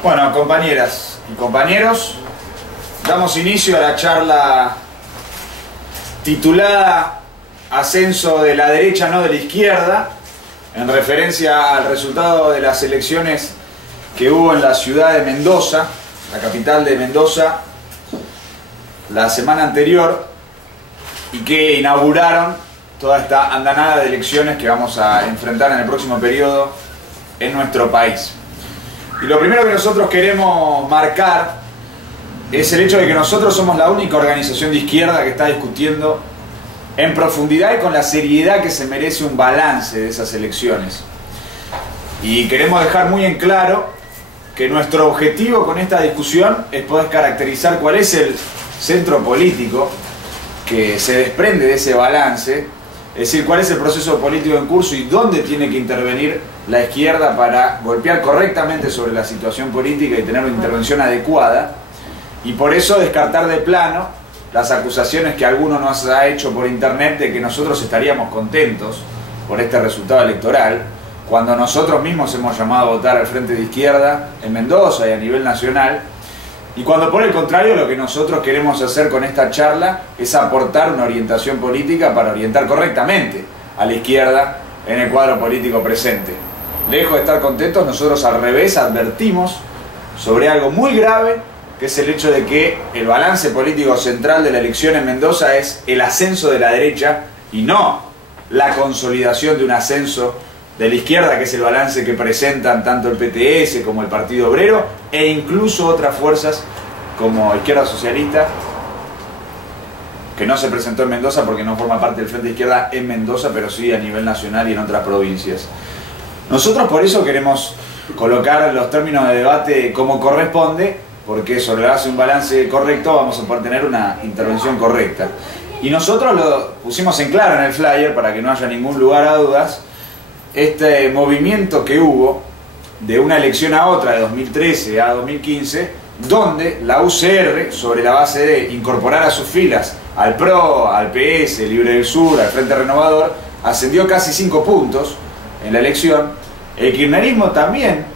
Bueno, compañeras y compañeros, damos inicio a la charla titulada Ascenso de la derecha, no de la izquierda, en referencia al resultado de las elecciones que hubo en la ciudad de Mendoza, la capital de Mendoza, la semana anterior, y que inauguraron toda esta andanada de elecciones que vamos a enfrentar en el próximo periodo en nuestro país. Y lo primero que nosotros queremos marcar es el hecho de que nosotros somos la única organización de izquierda que está discutiendo en profundidad y con la seriedad que se merece un balance de esas elecciones. Y queremos dejar muy en claro que nuestro objetivo con esta discusión es poder caracterizar cuál es el centro político que se desprende de ese balance, es decir, cuál es el proceso político en curso y dónde tiene que intervenir la izquierda para golpear correctamente sobre la situación política y tener una intervención adecuada, y por eso descartar de plano las acusaciones que alguno nos ha hecho por internet de que nosotros estaríamos contentos por este resultado electoral, cuando nosotros mismos hemos llamado a votar al Frente de Izquierda en Mendoza y a nivel nacional, y cuando por el contrario lo que nosotros queremos hacer con esta charla es aportar una orientación política para orientar correctamente a la izquierda en el cuadro político presente. Lejos de estar contentos, nosotros al revés advertimos sobre algo muy grave, que es el hecho de que el balance político central de la elección en Mendoza es el ascenso de la derecha y no la consolidación de un ascenso de la izquierda, que es el balance que presentan tanto el PTS como el Partido Obrero e incluso otras fuerzas como Izquierda Socialista, que no se presentó en Mendoza porque no forma parte del Frente de Izquierda en Mendoza, pero sí a nivel nacional y en otras provincias. Nosotros por eso queremos colocar los términos de debate como corresponde, porque sobre la base de un balance correcto vamos a poder tener una intervención correcta. Y nosotros lo pusimos en claro en el flyer para que no haya ningún lugar a dudas. Este movimiento que hubo de una elección a otra, de 2013 a 2015, donde la UCR, sobre la base de incorporar a sus filas al PRO, al PS, Libre del Sur, al Frente Renovador, ascendió casi 5 puntos en la elección. El kirchnerismo también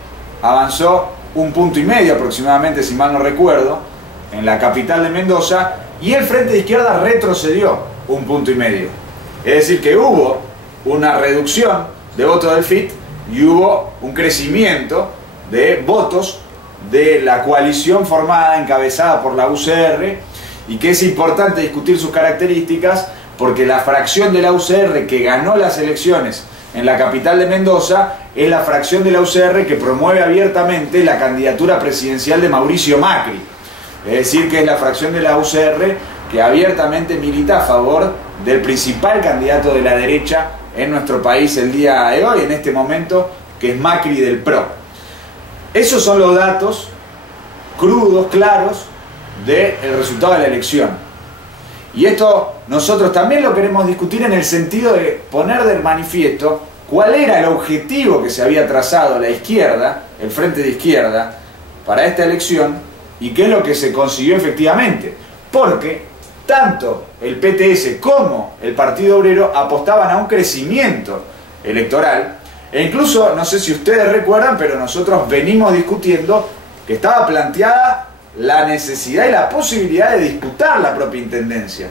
avanzó 1,5 puntos aproximadamente, si mal no recuerdo, en la capital de Mendoza, y el Frente de Izquierda retrocedió 1,5 puntos. Es decir, que hubo una reducción de votos del FIT y hubo un crecimiento de votos de la coalición formada, encabezada por la UCR, y que es importante discutir sus características porque la fracción de la UCR que ganó las elecciones en la capital de Mendoza es la fracción de la UCR que promueve abiertamente la candidatura presidencial de Mauricio Macri. Es decir, que es la fracción de la UCR que abiertamente milita a favor del principal candidato de la derecha en nuestro país el día de hoy, en este momento, que es Macri del PRO. Esos son los datos crudos, claros, del resultado de la elección. Y esto nosotros también lo queremos discutir en el sentido de poner de manifiesto cuál era el objetivo que se había trazado la izquierda, el Frente de Izquierda, para esta elección, y qué es lo que se consiguió efectivamente. Porque tanto el PTS como el Partido Obrero apostaban a un crecimiento electoral, e incluso, no sé si ustedes recuerdan, pero nosotros venimos discutiendo que estaba planteada la necesidad y la posibilidad de disputar la propia intendencia.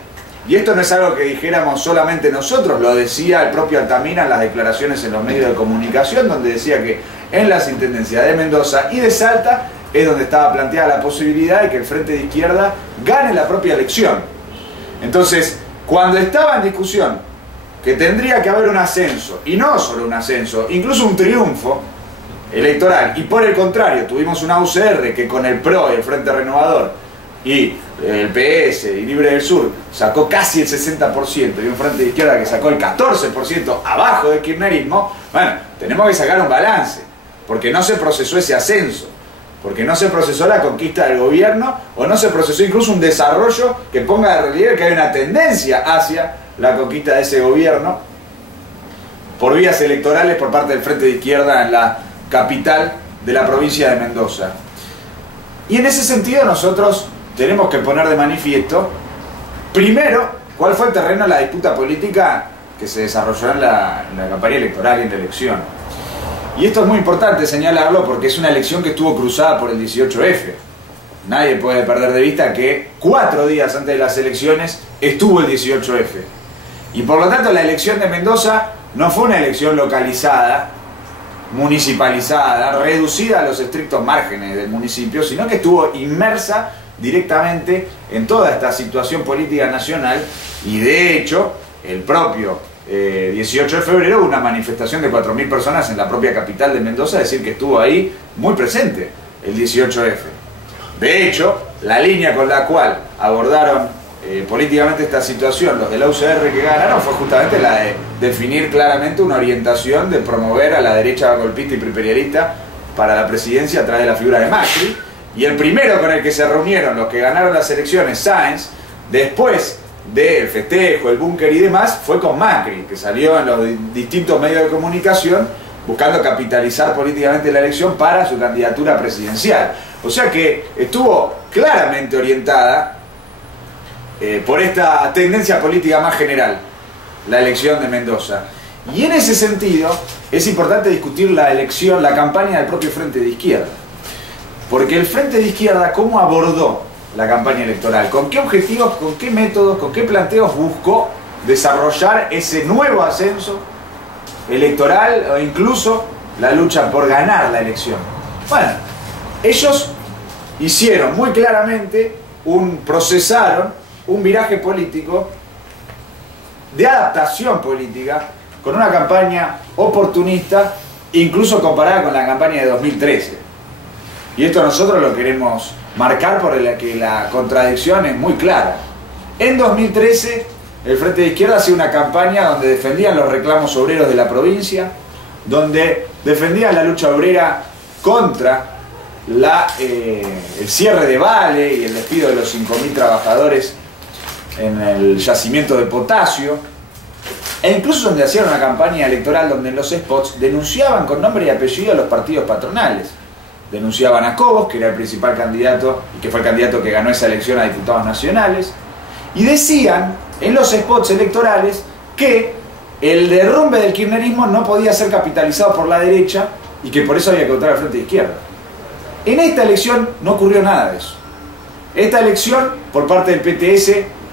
Y esto no es algo que dijéramos solamente nosotros, lo decía el propio Altamira en las declaraciones en los medios de comunicación, donde decía que en las intendencias de Mendoza y de Salta es donde estaba planteada la posibilidad de que el Frente de Izquierda gane la propia elección. Entonces, cuando estaba en discusión que tendría que haber un ascenso, y no solo un ascenso, incluso un triunfo electoral, y por el contrario tuvimos una UCR que con el PRO y el Frente Renovador y el PS y Libre del Sur sacó casi el 60% y un Frente de Izquierda que sacó el 14% abajo del kirchnerismo, bueno, tenemos que sacar un balance, porque no se procesó ese ascenso, porque no se procesó la conquista del gobierno, o no se procesó incluso un desarrollo que ponga de relieve que hay una tendencia hacia la conquista de ese gobierno por vías electorales por parte del Frente de Izquierda en la capital de la provincia de Mendoza. Y en ese sentido nosotros tenemos que poner de manifiesto, primero, cuál fue el terreno de la disputa política que se desarrolló en la campaña electoral y en la elección. Y esto es muy importante señalarlo porque es una elección que estuvo cruzada por el 18F. Nadie puede perder de vista que 4 días antes de las elecciones estuvo el 18F. Y por lo tanto la elección de Mendoza no fue una elección localizada, municipalizada, reducida a los estrictos márgenes del municipio, sino que estuvo inmersa directamente en toda esta situación política nacional. Y de hecho el propio 18 de febrero hubo una manifestación de 4.000 personas en la propia capital de Mendoza, es decir, que estuvo ahí muy presente el 18F. De hecho, la línea con la cual abordaron políticamente esta situación los de la UCR que ganaron fue justamente la de definir claramente una orientación de promover a la derecha golpista y imperialista para la presidencia a través de la figura de Macri. Y el primero con el que se reunieron los que ganaron las elecciones, Sáenz, después del festejo, el búnker y demás, fue con Macri, que salió en los distintos medios de comunicación buscando capitalizar políticamente la elección para su candidatura presidencial. O sea que estuvo claramente orientada por esta tendencia política más general, la elección de Mendoza. Y en ese sentido es importante discutir la elección, la campaña del propio Frente de Izquierda. Porque el Frente de Izquierda, ¿cómo abordó la campaña electoral? ¿Con qué objetivos, con qué métodos, con qué planteos buscó desarrollar ese nuevo ascenso electoral o incluso la lucha por ganar la elección? Bueno, ellos hicieron muy claramente procesaron un viraje político de adaptación política con una campaña oportunista, incluso comparada con la campaña de 2013. Y esto nosotros lo queremos marcar porque la contradicción es muy clara. En 2013 el Frente de Izquierda hacía una campaña donde defendían los reclamos obreros de la provincia, donde defendían la lucha obrera contra el cierre de Vale y el despido de los 5.000 trabajadores en el yacimiento de potasio, e incluso donde hacían una campaña electoral donde en los spots denunciaban con nombre y apellido a los partidos patronales. Denunciaban a Cobos, que era el principal candidato y que fue el candidato que ganó esa elección a diputados nacionales, y decían en los spots electorales que el derrumbe del kirchnerismo no podía ser capitalizado por la derecha y que por eso había que votar al Frente de Izquierda. En esta elección no ocurrió nada de eso. Esta elección, por parte del PTS,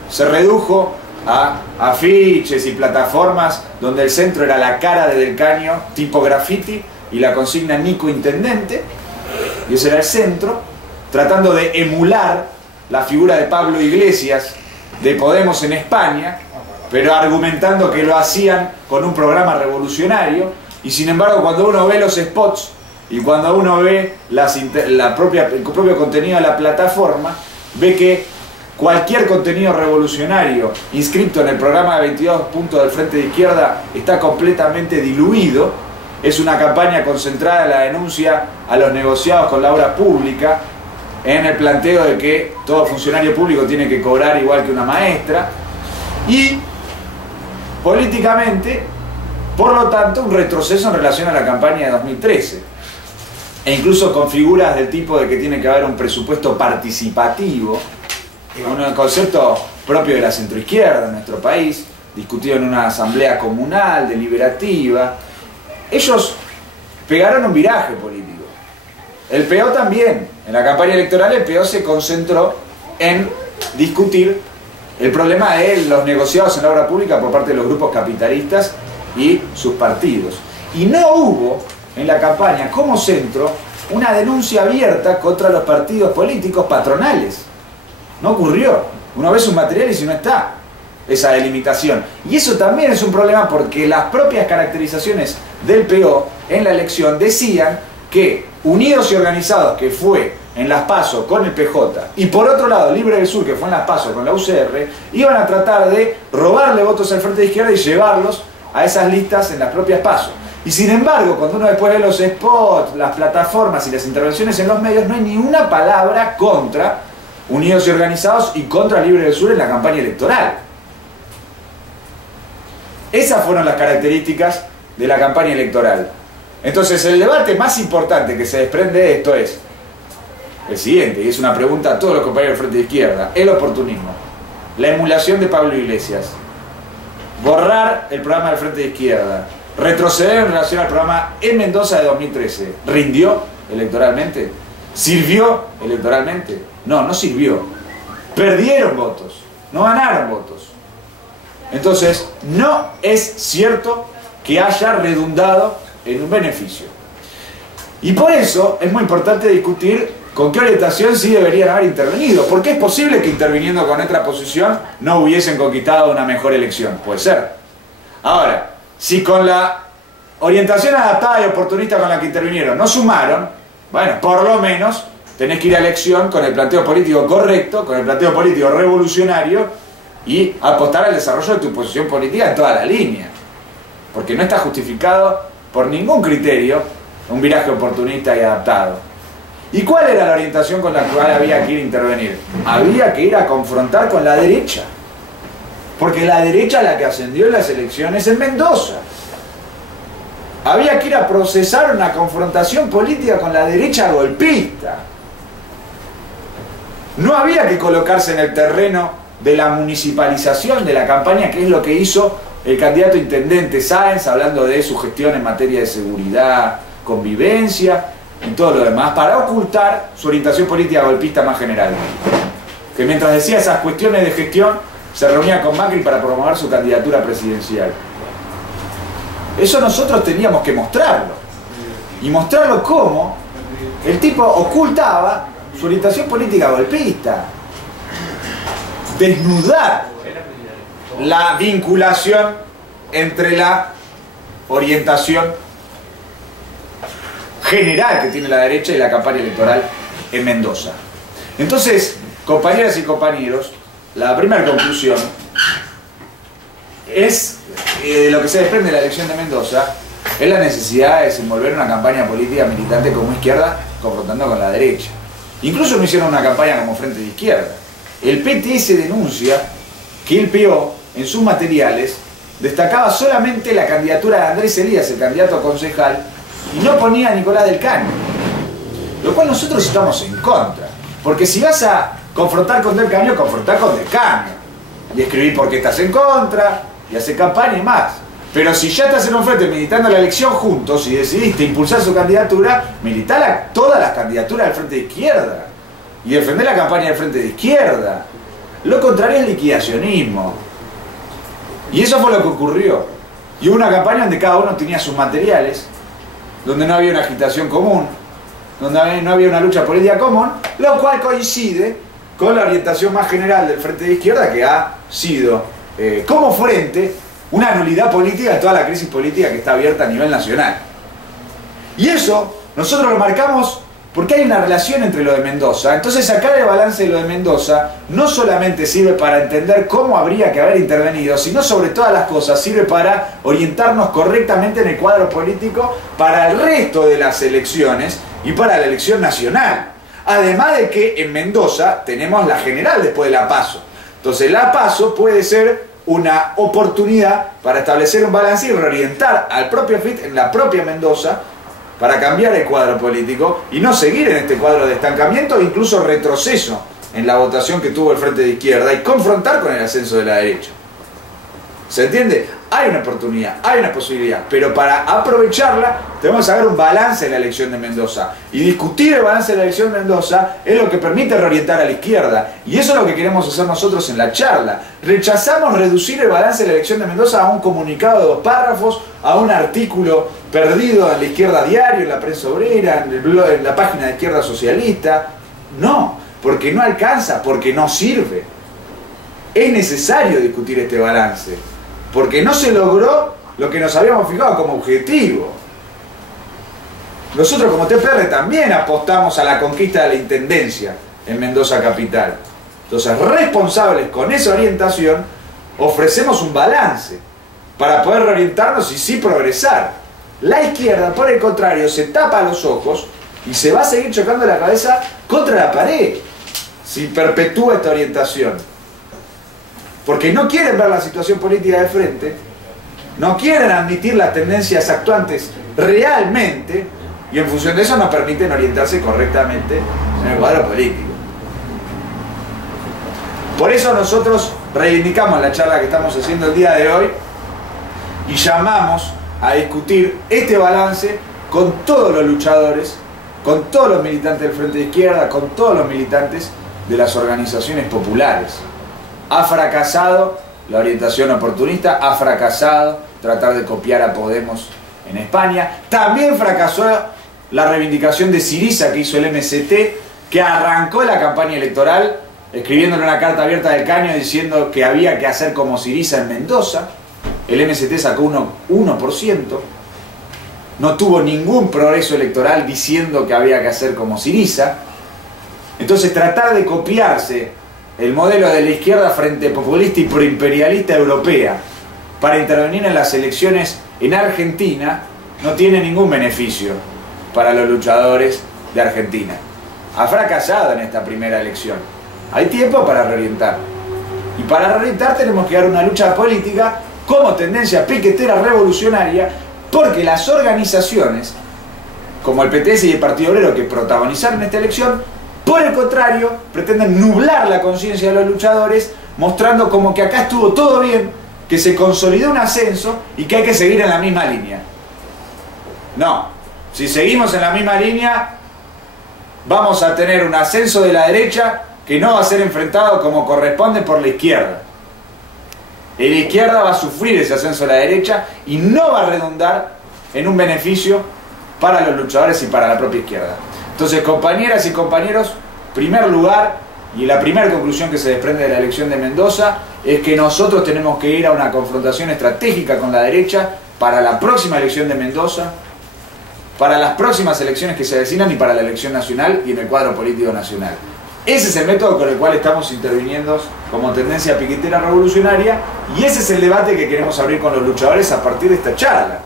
se redujo a afiches y plataformas donde el centro era la cara de Del Caño, tipo graffiti, y la consigna Nico Intendente, y ese era el centro, tratando de emular la figura de Pablo Iglesias de Podemos en España, pero argumentando que lo hacían con un programa revolucionario. Y sin embargo, cuando uno ve los spots y cuando uno ve el propio contenido de la plataforma, ve que cualquier contenido revolucionario inscrito en el programa de 22 puntos del Frente de Izquierda está completamente diluido. Es una campaña concentrada en la denuncia a los negociados con la obra pública, en el planteo de que todo funcionario público tiene que cobrar igual que una maestra, y políticamente, por lo tanto, un retroceso en relación a la campaña de 2013, e incluso con figuras del tipo de que tiene que haber un presupuesto participativo, un concepto propio de la centroizquierda en nuestro país, discutido en una asamblea comunal, deliberativa. Ellos pegaron un viraje político. El PO también. En la campaña electoral el PO se concentró en discutir el problema de los negociados en la obra pública por parte de los grupos capitalistas y sus partidos. Y no hubo en la campaña como centro una denuncia abierta contra los partidos políticos patronales. No ocurrió. Uno ve sus materiales y no está esa delimitación. Y eso también es un problema porque las propias caracterizaciones del PO en la elección decían que Unidos y Organizados, que fue en las PASO con el PJ, y por otro lado Libre del Sur, que fue en las PASO con la UCR, iban a tratar de robarle votos al Frente de Izquierda y llevarlos a esas listas en las propias PASO. Y sin embargo, cuando uno después ve los spots, las plataformas y las intervenciones en los medios, no hay ni una palabra contra Unidos y Organizados y contra Libre del Sur en la campaña electoral. Esas fueron las características de la campaña electoral. Entonces el debate más importante que se desprende de esto es el siguiente, y es una pregunta a todos los compañeros del Frente de Izquierda: el oportunismo, la emulación de Pablo Iglesias, borrar el programa del Frente de Izquierda, retroceder en relación al programa en Mendoza de 2013. ¿Rindió electoralmente? ¿Sirvió electoralmente? No, no sirvió. Perdieron votos, no ganaron votos. Entonces, no es cierto que haya redundado en un beneficio. Y por eso es muy importante discutir con qué orientación sí deberían haber intervenido. Porque es posible que interviniendo con otra posición no hubiesen conquistado una mejor elección. Puede ser. Ahora, si con la orientación adaptada y oportunista con la que intervinieron no sumaron, bueno, por lo menos tenés que ir a elección con el planteo político correcto, con el planteo político revolucionario y apostar al desarrollo de tu posición política en toda la línea. Porque no está justificado por ningún criterio un viraje oportunista y adaptado. ¿Y cuál era la orientación con la cual había que ir a intervenir? Había que ir a confrontar con la derecha. Porque la derecha es la que ascendió en las elecciones en Mendoza. Había que ir a procesar una confrontación política con la derecha golpista. No había que colocarse en el terreno de la municipalización de la campaña, que es lo que hizo el candidato intendente Sáenz, hablando de su gestión en materia de seguridad, convivencia y todo lo demás, para ocultar su orientación política golpista más general. Que mientras decía esas cuestiones de gestión, se reunía con Macri para promover su candidatura presidencial. Eso nosotros teníamos que mostrarlo. Y mostrarlo cómo el tipo ocultaba su orientación política golpista. Desnudar la vinculación entre la orientación general que tiene la derecha y la campaña electoral en Mendoza. Entonces, compañeras y compañeros, la primera conclusión es lo que se desprende de la elección de Mendoza es la necesidad de desenvolver una campaña política militante como izquierda confrontando con la derecha. Incluso no hicieron una campaña como Frente de Izquierda. El PTS denuncia que el PO en sus materiales destacaba solamente la candidatura de Andrés Elías, el candidato a concejal, y no ponía a Nicolás del Caño. Lo cual nosotros estamos en contra. Porque si vas a confrontar con Del Caño, confrontar con Del Caño. Y escribir por qué estás en contra, y hacer campaña y más. Pero si ya estás en un frente militando la elección juntos y decidiste impulsar su candidatura, militá todas las candidaturas del Frente de Izquierda. Y defender la campaña del Frente de Izquierda. Lo contrario es liquidacionismo. Y eso fue lo que ocurrió. Y hubo una campaña donde cada uno tenía sus materiales, donde no había una agitación común, donde no había una lucha política común, lo cual coincide con la orientación más general del Frente de Izquierda, que ha sido, como frente, una nulidad política de toda la crisis política que está abierta a nivel nacional. Y eso nosotros lo marcamos porque hay una relación entre lo de Mendoza. Entonces sacar el balance de lo de Mendoza no solamente sirve para entender cómo habría que haber intervenido, sino sobre todas las cosas sirve para orientarnos correctamente en el cuadro político para el resto de las elecciones y para la elección nacional. Además de que en Mendoza tenemos la general después de la PASO. Entonces la PASO puede ser una oportunidad para establecer un balance y reorientar al propio FIT en la propia Mendoza para cambiar el cuadro político y no seguir en este cuadro de estancamiento e incluso retroceso en la votación que tuvo el Frente de Izquierda y confrontar con el ascenso de la derecha. ¿Se entiende? Hay una oportunidad, hay una posibilidad, pero para aprovecharla tenemos que sacar un balance de la elección de Mendoza. Y discutir el balance de la elección de Mendoza es lo que permite reorientar a la izquierda. Y eso es lo que queremos hacer nosotros en la charla. Rechazamos reducir el balance de la elección de Mendoza a un comunicado de 2 párrafos, a un artículo perdido en la Izquierda Diario, en la Prensa Obrera, en el blog, en la página de Izquierda Socialista. No, porque no alcanza, porque no sirve. Es necesario discutir este balance, porque no se logró lo que nos habíamos fijado como objetivo. Nosotros como TPR también apostamos a la conquista de la intendencia en Mendoza capital. Entonces, responsables con esa orientación, ofrecemos un balance para poder reorientarnos y sí progresar. La izquierda, por el contrario, se tapa los ojos y se va a seguir chocando la cabeza contra la pared si perpetúa esta orientación. Porque no quieren ver la situación política de frente, no quieren admitir las tendencias actuantes realmente, y en función de eso nos permiten orientarse correctamente en el cuadro político. Por eso nosotros reivindicamos la charla que estamos haciendo el día de hoy y llamamos a discutir este balance con todos los luchadores, con todos los militantes del Frente de Izquierda, con todos los militantes de las organizaciones populares. Ha fracasado la orientación oportunista, ha fracasado tratar de copiar a Podemos en España. También fracasó la reivindicación de Syriza que hizo el MST, que arrancó la campaña electoral escribiéndole una carta abierta del caño diciendo que había que hacer como Syriza en Mendoza. El MST sacó 1%. No tuvo ningún progreso electoral diciendo que había que hacer como Syriza. Entonces tratar de copiarse el modelo de la izquierda frente populista y proimperialista europea para intervenir en las elecciones en Argentina no tiene ningún beneficio para los luchadores de Argentina. Ha fracasado en esta primera elección. Hay tiempo para reorientar. Y para reorientar tenemos que dar una lucha política como tendencia piquetera revolucionaria, porque las organizaciones, como el PTS y el Partido Obrero que protagonizaron esta elección, por el contrario, pretenden nublar la conciencia de los luchadores, mostrando como que acá estuvo todo bien, que se consolidó un ascenso y que hay que seguir en la misma línea. No, si seguimos en la misma línea, vamos a tener un ascenso de la derecha que no va a ser enfrentado como corresponde por la izquierda. La izquierda va a sufrir ese ascenso de la derecha y no va a redundar en un beneficio para los luchadores y para la propia izquierda. Entonces, compañeras y compañeros, primer lugar, y la primera conclusión que se desprende de la elección de Mendoza, es que nosotros tenemos que ir a una confrontación estratégica con la derecha para la próxima elección de Mendoza, para las próximas elecciones que se avecinan y para la elección nacional y en el cuadro político nacional. Ese es el método con el cual estamos interviniendo como tendencia piquetera revolucionaria y ese es el debate que queremos abrir con los luchadores a partir de esta charla.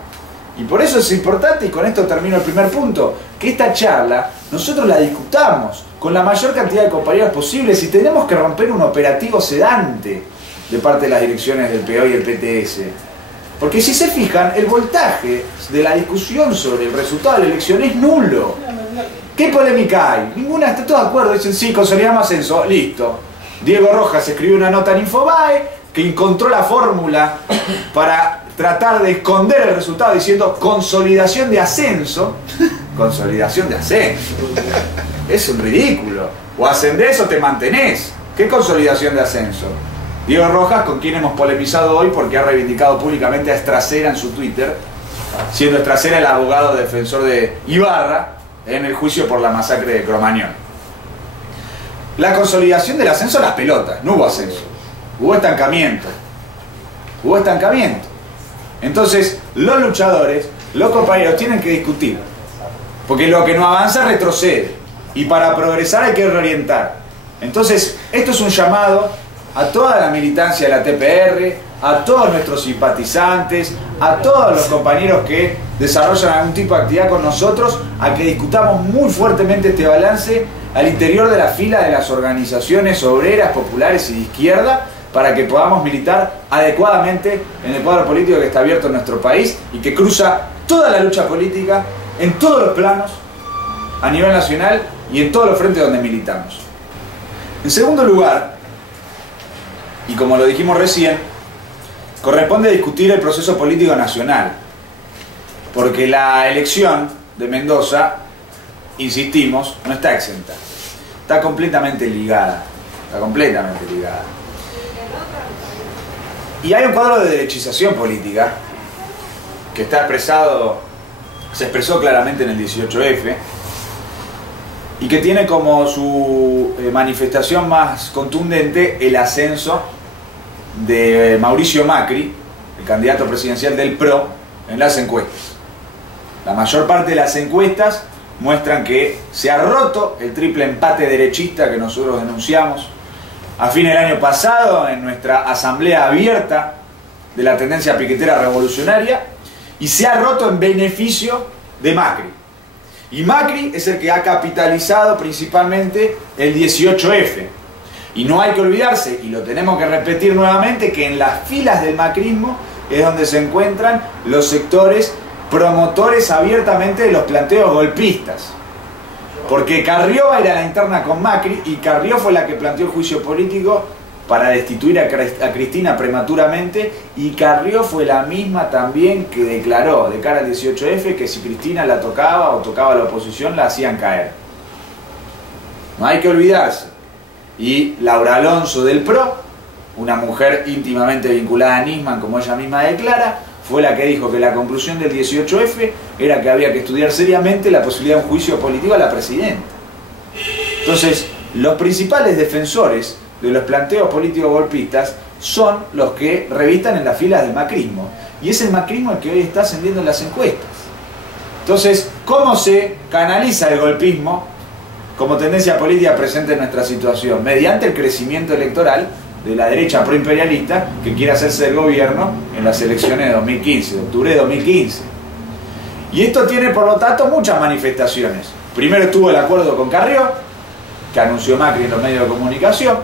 Y por eso es importante, y con esto termino el primer punto, que esta charla nosotros la discutamos con la mayor cantidad de compañeros posibles y tenemos que romper un operativo sedante de parte de las direcciones del PO y el PTS. Porque si se fijan, el voltaje de la discusión sobre el resultado de la elección es nulo. ¿Qué polémica hay? Ninguna, está todo de acuerdo, dicen sí, consolidamos ascenso, listo. Diego Rojas escribió una nota en Infobae que encontró la fórmula para tratar de esconder el resultado diciendo consolidación de ascenso. Consolidación de ascenso. Es un ridículo. O ascendés o te mantenés. ¿Qué consolidación de ascenso? Diego Rojas, con quien hemos polemizado hoy porque ha reivindicado públicamente a Estracera en su Twitter, siendo Estracera el abogado defensor de Ibarra en el juicio por la masacre de Cromañón. La consolidación del ascenso a las pelotas, no hubo ascenso, hubo estancamiento. Hubo estancamiento. Entonces, los luchadores, los compañeros tienen que discutir, porque lo que no avanza retrocede, y para progresar hay que reorientar. Entonces, esto es un llamado a toda la militancia de la TPR, a todos nuestros simpatizantes, a todos los compañeros que desarrollan algún tipo de actividad con nosotros, a que discutamos muy fuertemente este balance al interior de la fila de las organizaciones obreras, populares y de izquierda, para que podamos militar adecuadamente en el cuadro político que está abierto en nuestro país y que cruza toda la lucha política en todos los planos, a nivel nacional y en todos los frentes donde militamos. En segundo lugar, y como lo dijimos recién, corresponde discutir el proceso político nacional, porque la elección de Mendoza, insistimos, no está exenta, está completamente ligada, Y hay un cuadro de derechización política que está expresado, se expresó claramente en el 18F y que tiene como su manifestación más contundente el ascenso de Mauricio Macri, el candidato presidencial del PRO, en las encuestas. La mayor parte de las encuestas muestran que se ha roto el triple empate derechista que nosotros denunciamos a fin del año pasado en nuestra asamblea abierta de la tendencia piquetera revolucionaria, y se ha roto en beneficio de Macri. Y Macri es el que ha capitalizado principalmente el 18F. Y no hay que olvidarse, y lo tenemos que repetir nuevamente, que en las filas del macrismo es donde se encuentran los sectores promotores abiertamente de los planteos golpistas. Porque Carrió era la interna con Macri y Carrió fue la que planteó el juicio político para destituir a Cristina prematuramente, y Carrió fue la misma también que declaró de cara al 18F que si Cristina la tocaba o tocaba a la oposición la hacían caer. No hay que olvidarse. Y Laura Alonso del PRO, una mujer íntimamente vinculada a Nisman, como ella misma declara, fue la que dijo que la conclusión del 18F era que había que estudiar seriamente la posibilidad de un juicio político a la presidenta. Entonces, los principales defensores de los planteos políticos golpistas son los que revistan en las filas del macrismo. Y es el macrismo el que hoy está ascendiendo en las encuestas. Entonces, ¿cómo se canaliza el golpismo como tendencia política presente en nuestra situación? Mediante el crecimiento electoral de la derecha proimperialista que quiere hacerse del gobierno en las elecciones de 2015, de octubre de 2015. Y esto tiene, por lo tanto, muchas manifestaciones. Primero estuvo el acuerdo con Carrió, que anunció Macri en los medios de comunicación.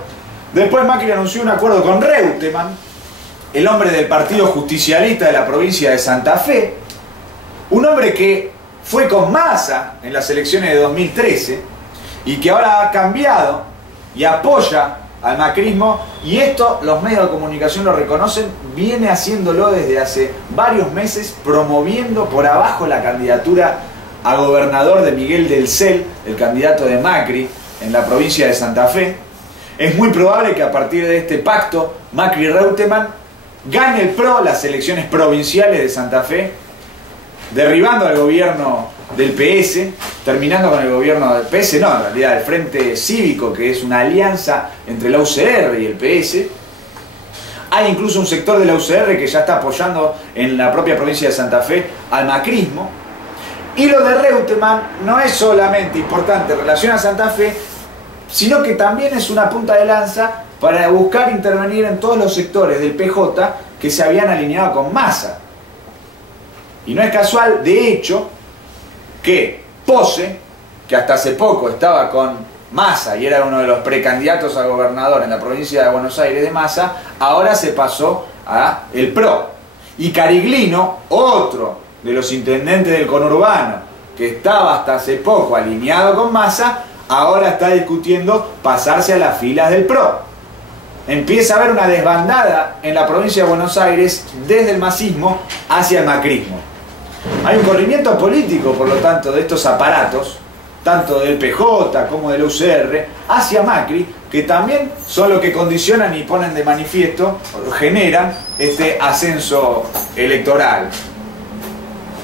Después Macri anunció un acuerdo con Reutemann, el hombre del Partido Justicialista de la provincia de Santa Fe, un hombre que fue con Massa en las elecciones de 2013 y que ahora ha cambiado y apoya al macrismo, y esto los medios de comunicación lo reconocen, viene haciéndolo desde hace varios meses, promoviendo por abajo la candidatura a gobernador de Miguel del Cel, el candidato de Macri en la provincia de Santa Fe. Es muy probable que a partir de este pacto Macri-Reutemann gane el PRO las elecciones provinciales de Santa Fe, derribando al gobierno del PS, terminando con el gobierno del PS, no, en realidad el Frente Cívico, que es una alianza entre la UCR y el PS. Hay incluso un sector de la UCR que ya está apoyando en la propia provincia de Santa Fe al macrismo. Y lo de Reutemann no es solamente importante en relación a Santa Fe, sino que también es una punta de lanza para buscar intervenir en todos los sectores del PJ que se habían alineado con Massa. Y no es casual, de hecho, que Pose, que hasta hace poco estaba con Massa y era uno de los precandidatos a gobernador en la provincia de Buenos Aires de Massa, ahora se pasó a el PRO. Y Cariglino, otro de los intendentes del conurbano, que estaba hasta hace poco alineado con Massa, ahora está discutiendo pasarse a las filas del PRO. Empieza a haber una desbandada en la provincia de Buenos Aires desde el masismo hacia el macrismo. Hay un corrimiento político, por lo tanto, de estos aparatos, tanto del PJ como del UCR, hacia Macri, que también son los que condicionan y ponen de manifiesto, o generan este ascenso electoral.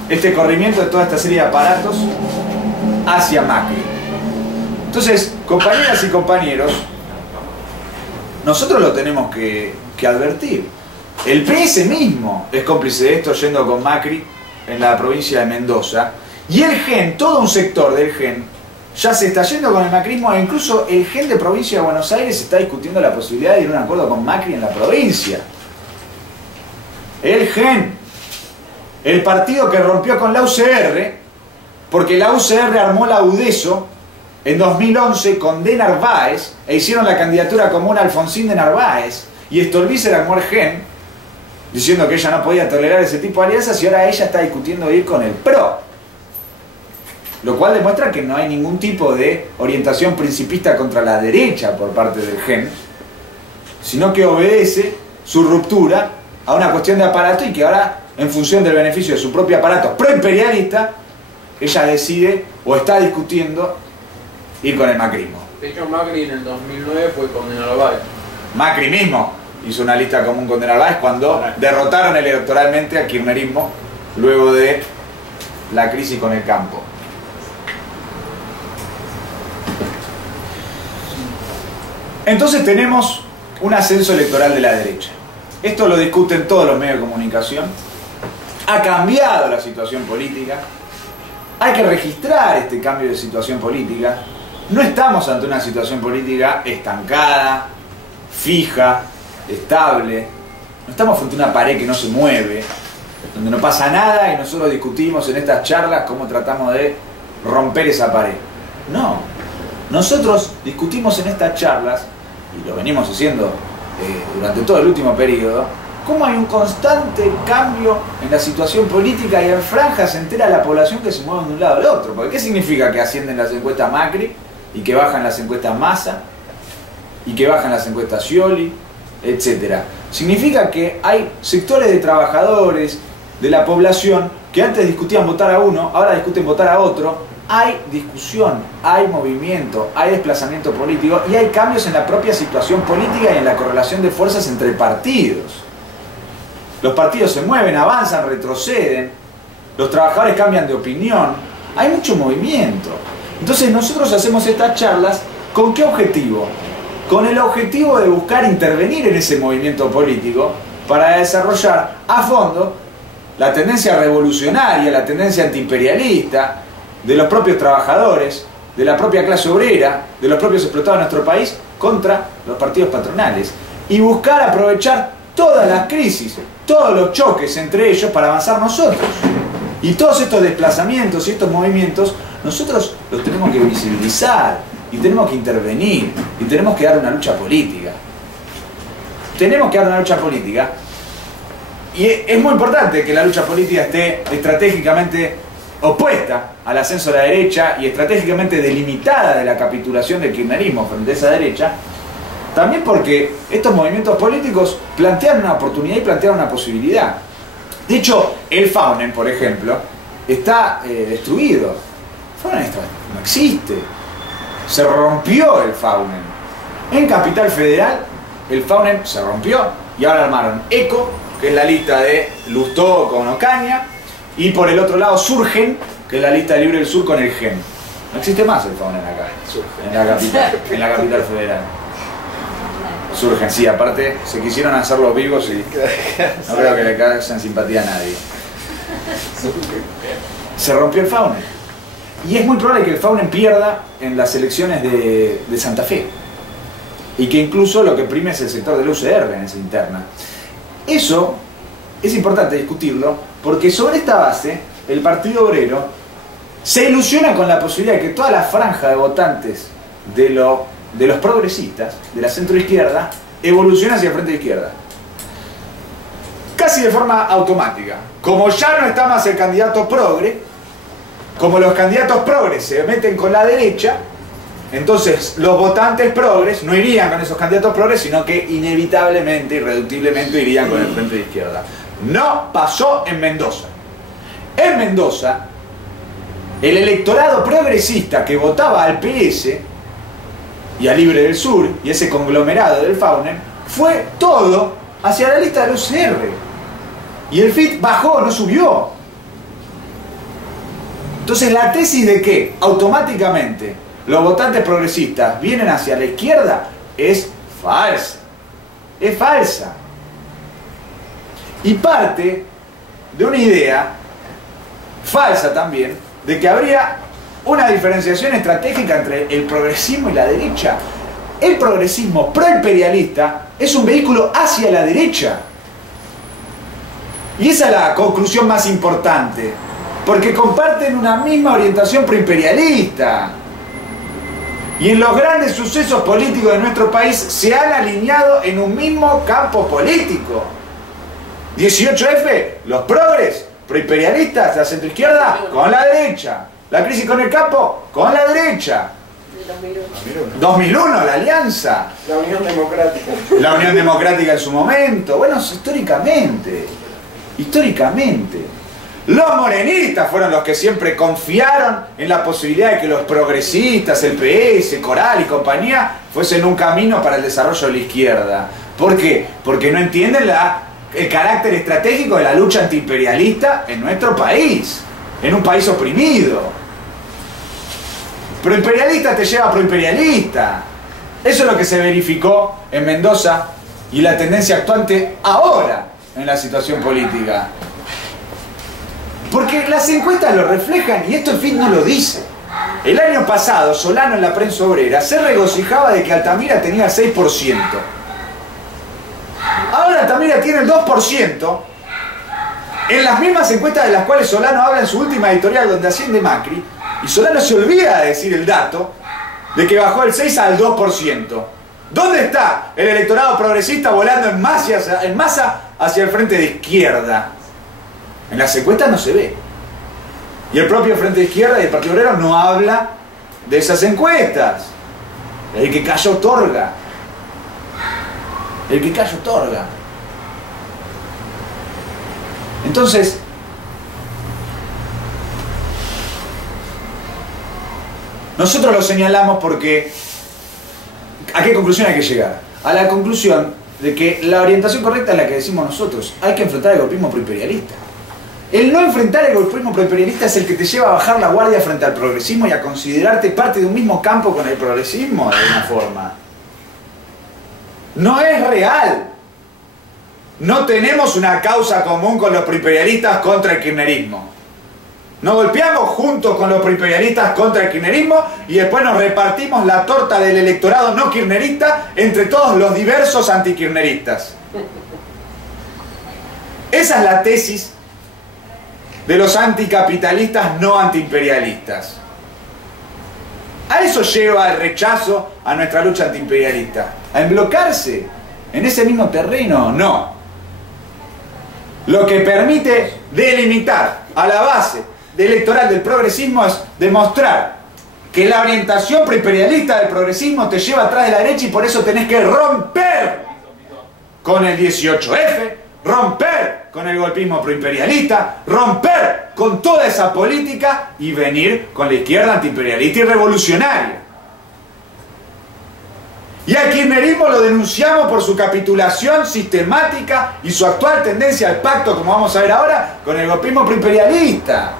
Este corrimiento de toda esta serie de aparatos hacia Macri. Entonces, compañeras y compañeros, nosotros lo tenemos que advertir. El PS mismo es cómplice de esto, yendo con Macri en la provincia de Mendoza, y el GEN, todo un sector del GEN, ya se está yendo con el macrismo, e incluso el GEN de provincia de Buenos Aires está discutiendo la posibilidad de ir a un acuerdo con Macri en la provincia. El GEN, el partido que rompió con la UCR, porque la UCR armó la UDESO en 2011 con de Narváez, e hicieron la candidatura común a Alfonsín de Narváez, y Stolbizer armó el GEN, diciendo que ella no podía tolerar ese tipo de alianzas, y ahora ella está discutiendo ir con el PRO. Lo cual demuestra que no hay ningún tipo de orientación principista contra la derecha por parte del GEN, sino que obedece su ruptura a una cuestión de aparato, y que ahora, en función del beneficio de su propio aparato proimperialista, ella decide o está discutiendo ir con el macrismo. De hecho, Macri en el 2009 fue con de Narváez. Macri mismo hizo una lista común con de Narváez cuando derrotaron electoralmente al kirchnerismo luego de la crisis con el campo. Entonces tenemos un ascenso electoral de la derecha. Esto lo discuten todos los medios de comunicación. Ha cambiado la situación política. Hay que registrar este cambio de situación política. No estamos ante una situación política estancada, fija, estable. No estamos frente a una pared que no se mueve, donde no pasa nada y nosotros discutimos en estas charlas cómo tratamos de romper esa pared. No. Nosotros discutimos en estas charlas, y lo venimos haciendo durante todo el último periodo, cómo hay un constante cambio en la situación política y en franjas enteras de la población que se mueven de un lado al otro. Porque ¿qué significa que ascienden las encuestas Macri y que bajan las encuestas Massa y que bajan las encuestas Scioli etc. Significa que hay sectores de trabajadores, de la población, que antes discutían votar a uno, ahora discuten votar a otro. Hay discusión, hay movimiento, hay desplazamiento político y hay cambios en la propia situación política y en la correlación de fuerzas entre partidos. Los partidos se mueven, avanzan, retroceden, los trabajadores cambian de opinión, hay mucho movimiento. Entonces nosotros hacemos estas charlas, ¿con qué objetivo? Con el objetivo de buscar intervenir en ese movimiento político para desarrollar a fondo la tendencia revolucionaria, la tendencia antiimperialista de los propios trabajadores, de la propia clase obrera, de los propios explotados de nuestro país contra los partidos patronales y buscar aprovechar todas las crisis, todos los choques entre ellos para avanzar nosotros. Y todos estos desplazamientos y estos movimientos nosotros los tenemos que visibilizar y tenemos que intervenir y tenemos que dar una lucha política. Tenemos que dar una lucha política y es muy importante que la lucha política esté estratégicamente opuesta al ascenso de la derecha y estratégicamente delimitada de la capitulación del kirchnerismo frente a esa derecha, también porque estos movimientos políticos plantean una oportunidad y plantean una posibilidad. De hecho, el Faunen, por ejemplo, está destruido. El Faunen no existe. Se rompió el Faunen. En Capital Federal, el Faunen se rompió y ahora armaron ECO, que es la lista de Lustó con Ocaña, y por el otro lado Surgen, que es la lista Libre del Sur con el GEN. No existe más el Faunen acá, en la capital federal. Surgen, sí, aparte se quisieron hacer los vivos y no creo que le caigan simpatía a nadie. Se rompió el Faunen. Y es muy probable que el Faunen pierda en las elecciones de Santa Fe. Y que incluso lo que prime es el sector del UCR en esa interna. Eso es importante discutirlo, porque sobre esta base el Partido Obrero se ilusiona con la posibilidad de que toda la franja de votantes de los progresistas, de la centroizquierda, evolucione hacia el frente de izquierda. Casi de forma automática. Como ya no está más el candidato progre, como los candidatos progres se meten con la derecha, entonces los votantes progres no irían con esos candidatos progres, sino que inevitablemente, irreduciblemente irían con el frente de izquierda. No pasó en Mendoza. En Mendoza, el electorado progresista que votaba al PS y a Libre del Sur, y ese conglomerado del Faunen, fue todo hacia la lista del UCR. Y el FIT bajó, no subió. Entonces la tesis de que automáticamente los votantes progresistas vienen hacia la izquierda es falsa. Es falsa. Y parte de una idea falsa también de que habría una diferenciación estratégica entre el progresismo y la derecha. El progresismo proimperialista es un vehículo hacia la derecha. Y esa es la conclusión más importante, porque comparten una misma orientación proimperialista. Y en los grandes sucesos políticos de nuestro país se han alineado en un mismo campo político. 18F, los progres, proimperialistas, la centroizquierda, con la derecha. La crisis con el campo, con la derecha. 2001, la alianza. La Unión Democrática. La Unión Democrática en su momento. Bueno, históricamente. Históricamente. Los morenistas fueron los que siempre confiaron en la posibilidad de que los progresistas, el PS, Coral y compañía, fuesen un camino para el desarrollo de la izquierda. ¿Por qué? Porque no entienden el carácter estratégico de la lucha antiimperialista en nuestro país, en un país oprimido. Proimperialista te lleva a proimperialista. Eso es lo que se verificó en Mendoza y la tendencia actuante ahora en la situación política. Porque las encuestas lo reflejan y esto el FIT no lo dice. El año pasado, Solano en la prensa obrera se regocijaba de que Altamira tenía el 6%. Ahora Altamira tiene el 2%. En las mismas encuestas de las cuales Solano habla en su última editorial donde asciende Macri, y Solano se olvida de decir el dato de que bajó del 6 al 2%. ¿Dónde está el electorado progresista volando en masa hacia el frente de izquierda? En las encuestas no se ve. Y el propio Frente de Izquierda y el Partido Obrero no habla de esas encuestas. El que calla otorga. El que calla otorga. Entonces, nosotros lo señalamos porque ¿a qué conclusión hay que llegar? A la conclusión de que la orientación correcta es la que decimos nosotros. Hay que enfrentar el golpismo proimperialista. El no enfrentar el golpismo proimperialista es el que te lleva a bajar la guardia frente al progresismo y a considerarte parte de un mismo campo con el progresismo de alguna forma. No es real. No tenemos una causa común con los proimperialistas contra el kirchnerismo. Nos golpeamos juntos con los proimperialistas contra el kirchnerismo y después nos repartimos la torta del electorado no kirchnerista entre todos los diversos antikirchneristas. Esa es la tesis de los anticapitalistas no antiimperialistas. A eso lleva el rechazo a nuestra lucha antiimperialista. ¿A emblocarse en ese mismo terreno? No. Lo que permite delimitar a la base electoral del progresismo es demostrar que la orientación proimperialista del progresismo te lleva atrás de la derecha y por eso tenés que romper con el 18F, romper con el golpismo proimperialista, romper con toda esa política y venir con la izquierda antiimperialista y revolucionaria. Y al kirchnerismo lo denunciamos por su capitulación sistemática y su actual tendencia al pacto, como vamos a ver ahora, con el golpismo proimperialista.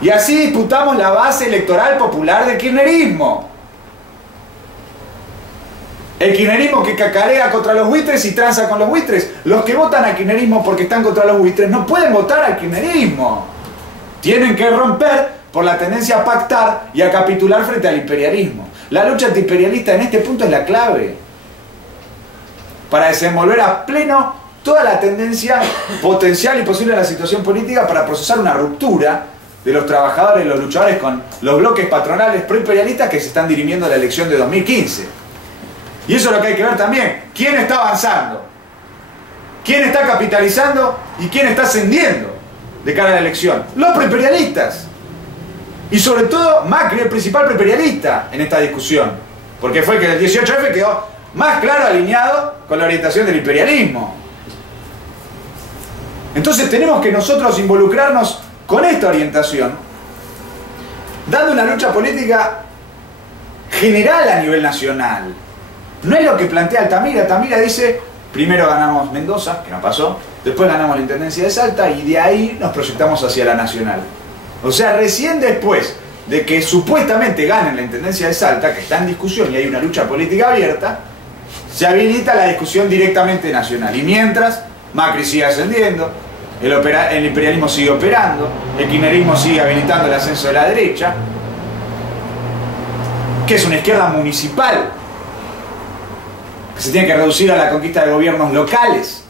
Y así disputamos la base electoral popular del kirchnerismo. El kirchnerismo que cacarea contra los buitres y tranza con los buitres. Los que votan al kirchnerismo porque están contra los buitres no pueden votar al kirchnerismo. Tienen que romper por la tendencia a pactar y a capitular frente al imperialismo. La lucha antiimperialista en este punto es la clave para desenvolver a pleno toda la tendencia potencial y posible de la situación política para procesar una ruptura de los trabajadores y los luchadores con los bloques patronales proimperialistas que se están dirimiendo a la elección de 2015. Y eso es lo que hay que ver también. ¿Quién está avanzando? ¿Quién está capitalizando? ¿Y quién está ascendiendo de cara a la elección? Los proimperialistas. Y sobre todo Macri, el principal proimperialista en esta discusión. Porque fue que el 18F quedó más claro alineado con la orientación del imperialismo. Entonces tenemos que nosotros involucrarnos con esta orientación, dando una lucha política general a nivel nacional. No es lo que plantea Altamira. Altamira dice, primero ganamos Mendoza, que no pasó, después ganamos la Intendencia de Salta y de ahí nos proyectamos hacia la nacional. O sea, recién después de que supuestamente ganen la Intendencia de Salta, que está en discusión y hay una lucha política abierta, se habilita la discusión directamente nacional. Y mientras, Macri sigue ascendiendo, el imperialismo sigue operando, el kirchnerismo sigue habilitando el ascenso de la derecha, que es una izquierda municipal, que se tiene que reducir a la conquista de gobiernos locales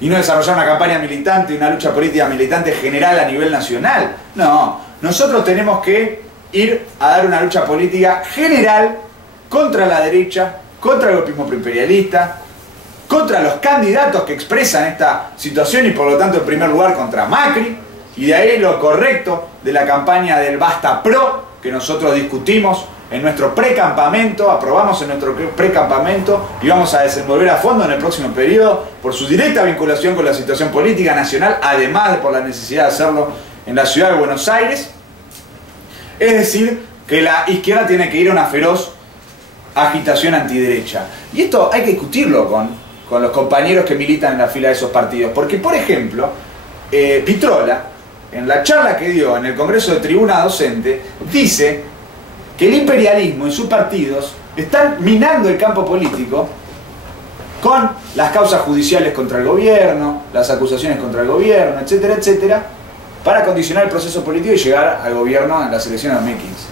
y no desarrollar una campaña militante y una lucha política militante general a nivel nacional. No, nosotros tenemos que ir a dar una lucha política general contra la derecha, contra el golpismo proimperialista, contra los candidatos que expresan esta situación y por lo tanto en primer lugar contra Macri, y de ahí lo correcto de la campaña del Basta Pro que nosotros discutimos en nuestro precampamento, aprobamos en nuestro precampamento y vamos a desenvolver a fondo en el próximo periodo por su directa vinculación con la situación política nacional, además de por la necesidad de hacerlo en la ciudad de Buenos Aires. Es decir, que la izquierda tiene que ir a una feroz agitación antiderecha. Y esto hay que discutirlo con los compañeros que militan en la fila de esos partidos. Porque, por ejemplo, Pitrola, en la charla que dio en el Congreso de Tribuna Docente, dice que el imperialismo y sus partidos están minando el campo político con las causas judiciales contra el gobierno, las acusaciones contra el gobierno, etcétera, etcétera, para condicionar el proceso político y llegar al gobierno en las elecciones de 2015.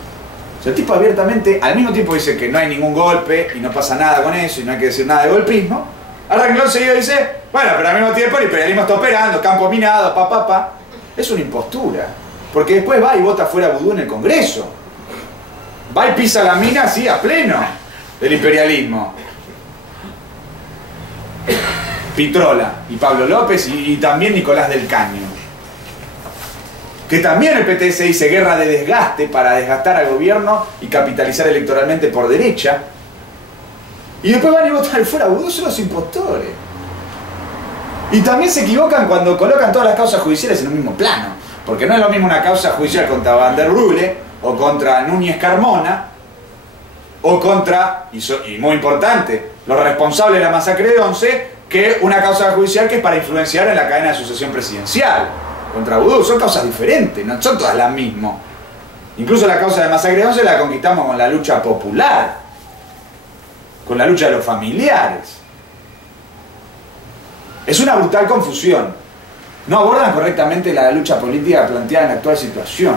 O sea, el tipo abiertamente, al mismo tiempo dice que no hay ningún golpe y no pasa nada con eso y no hay que decir nada de golpismo, al renglón seguido dice, bueno, pero al mismo tiempo el imperialismo está operando, campo minado, pa. Es una impostura, porque después va y vota fuera Vudú en el Congreso. Va y pisa la mina así a pleno del imperialismo. Pitrola y Pablo López y también Nicolás del Caño. Que también el PTS dice guerra de desgaste para desgastar al gobierno y capitalizar electoralmente por derecha. Y después van y votan fuera Boudou, son los impostores. Y también se equivocan cuando colocan todas las causas judiciales en un mismo plano. Porque no es lo mismo una causa judicial contra Van der Rohe o contra Núñez Carmona o contra, y muy importante, los responsables de la masacre de Once, que una causa judicial que es para influenciar en la cadena de sucesión presidencial. Contra Boudou son causas diferentes, no son todas las mismas. Incluso la causa de masacre de Once la conquistamos con la lucha popular, con la lucha de los familiares. Es una brutal confusión. No abordan correctamente la lucha política planteada en la actual situación.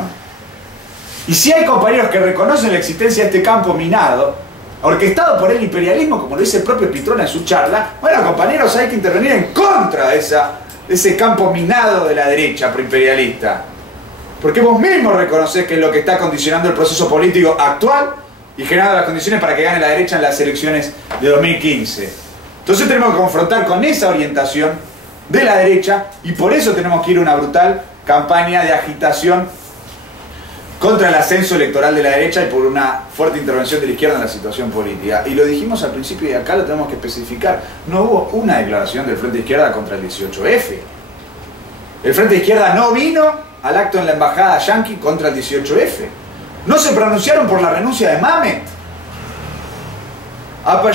Y si hay compañeros que reconocen la existencia de este campo minado, orquestado por el imperialismo, como lo dice el propio Pitrona en su charla, bueno, compañeros, hay que intervenir en contra de ese campo minado de la derecha proimperialista. Porque vos mismos reconocés que es lo que está condicionando el proceso político actual y generando las condiciones para que gane la derecha en las elecciones de 2015. Entonces tenemos que confrontar con esa orientación de la derecha y por eso tenemos que ir a una brutal campaña de agitación contra el ascenso electoral de la derecha y por una fuerte intervención de la izquierda en la situación política. Y lo dijimos al principio y acá lo tenemos que especificar. No hubo una declaración del Frente de Izquierda contra el 18F. El Frente de Izquierda no vino al acto en la embajada yanqui contra el 18F. No se pronunciaron por la renuncia de Mamet.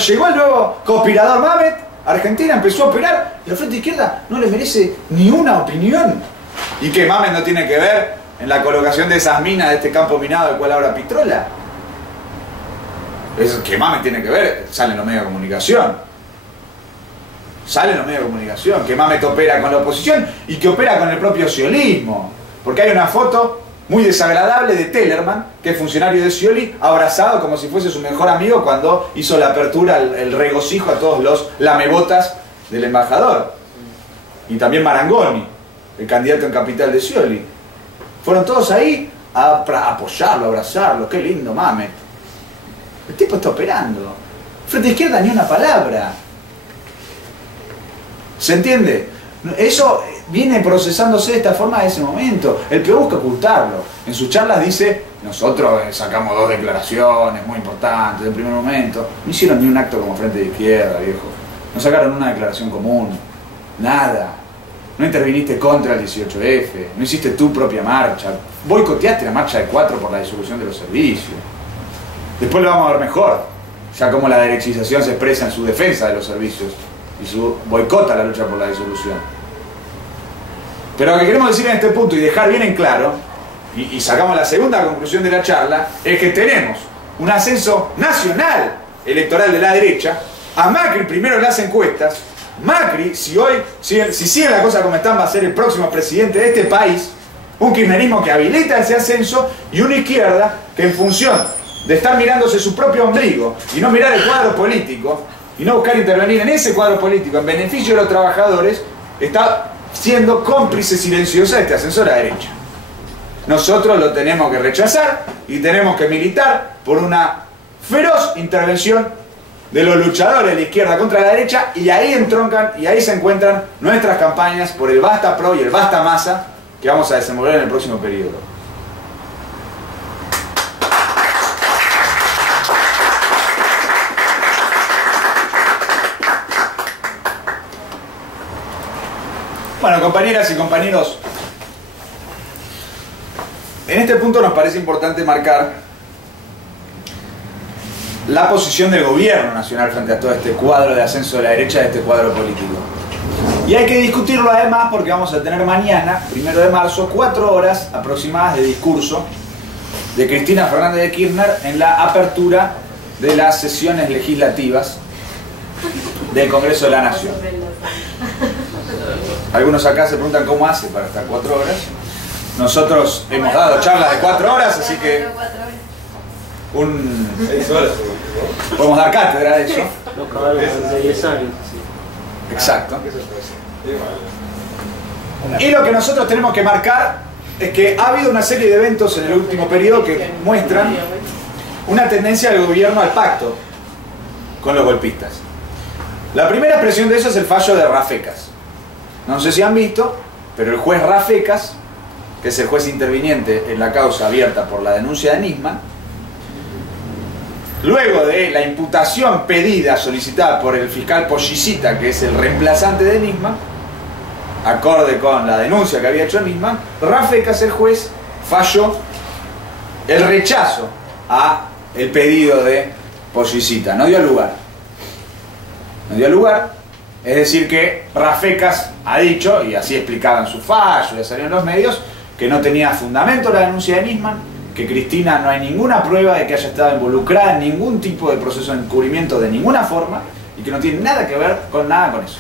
Llegó el nuevo conspirador Mamet, Argentina empezó a operar y el Frente de Izquierda no le merece ni una opinión. ¿Y que Mamet no tiene que ver en la colocación de esas minas de este campo minado del cual habla Pitrola? Es que Mamet tiene que ver, sale en los medios de comunicación. Sale en los medios de comunicación, que Mamet opera con la oposición y que opera con el propio sciolismo. Porque hay una foto muy desagradable de Tellerman, que es funcionario de Scioli, abrazado como si fuese su mejor amigo cuando hizo la apertura, el regocijo a todos los lamebotas del embajador. Y también Marangoni, el candidato en capital de Scioli. Fueron todos ahí a apoyarlo, a abrazarlo. Qué lindo, Mamet. El tipo está operando. Frente a Izquierda ni una palabra. ¿Se entiende? Eso viene procesándose de esta forma de ese momento. El PO busca ocultarlo. En sus charlas dice, nosotros sacamos 2 declaraciones muy importantes en primer momento. No hicieron ni un acto como Frente de Izquierda, viejo. No sacaron una declaración común. Nada. No interviniste contra el 18F. No hiciste tu propia marcha. Boicoteaste la marcha de 4 por la disolución de los servicios. Después lo vamos a ver mejor. Ya como la derechización se expresa en su defensa de los servicios y su boicota a la lucha por la disolución. Pero lo que queremos decir en este punto y dejar bien en claro, y sacamos la segunda conclusión de la charla, es que tenemos un ascenso nacional electoral de la derecha, a Macri primero en las encuestas. Macri, si sigue la cosa como están, va a ser el próximo presidente de este país. Un kirchnerismo que habilita ese ascenso y una izquierda que, en función de estar mirándose su propio ombligo y no mirar el cuadro político y no buscar intervenir en ese cuadro político en beneficio de los trabajadores, está siendo cómplice silenciosa de este ascenso a la derecha. Nosotros lo tenemos que rechazar y tenemos que militar por una feroz intervención de los luchadores de la izquierda contra la derecha, y ahí entroncan y ahí se encuentran nuestras campañas por el Basta Pro y el Basta Masa que vamos a desenvolver en el próximo periodo. Bueno, compañeras y compañeros, en este punto nos parece importante marcar la posición del gobierno nacional frente a todo este cuadro de ascenso de la derecha, de este cuadro político. Y hay que discutirlo además porque vamos a tener mañana, 1 de marzo, 4 horas aproximadas de discurso de Cristina Fernández de Kirchner en la apertura de las sesiones legislativas del Congreso de la Nación. Algunos acá se preguntan cómo hace para estar 4 horas. Nosotros hemos dado charlas de 4 horas, así que podemos dar cátedra de eso. Los caballos de 10 años. Exacto. Y lo que nosotros tenemos que marcar es que ha habido una serie de eventos en el último periodo que muestran una tendencia del gobierno al pacto con los golpistas. La primera expresión de eso es el fallo de Rafecas. No sé si han visto, pero el juez Rafecas, que es el juez interviniente en la causa abierta por la denuncia de Nisman, luego de la imputación pedida, solicitada por el fiscal Pollicita, que es el reemplazante de Nisman, acorde con la denuncia que había hecho Nisman, Rafecas, el juez, falló el rechazo a el pedido de Pollicita. No dio lugar. No dio lugar. Es decir que Rafecas ha dicho, y así explicaba en su fallo, ya salió en los medios, que no tenía fundamento la denuncia de Nisman, que Cristina no hay ninguna prueba de que haya estado involucrada en ningún tipo de proceso de encubrimiento de ninguna forma, y que no tiene nada que ver con nada con eso.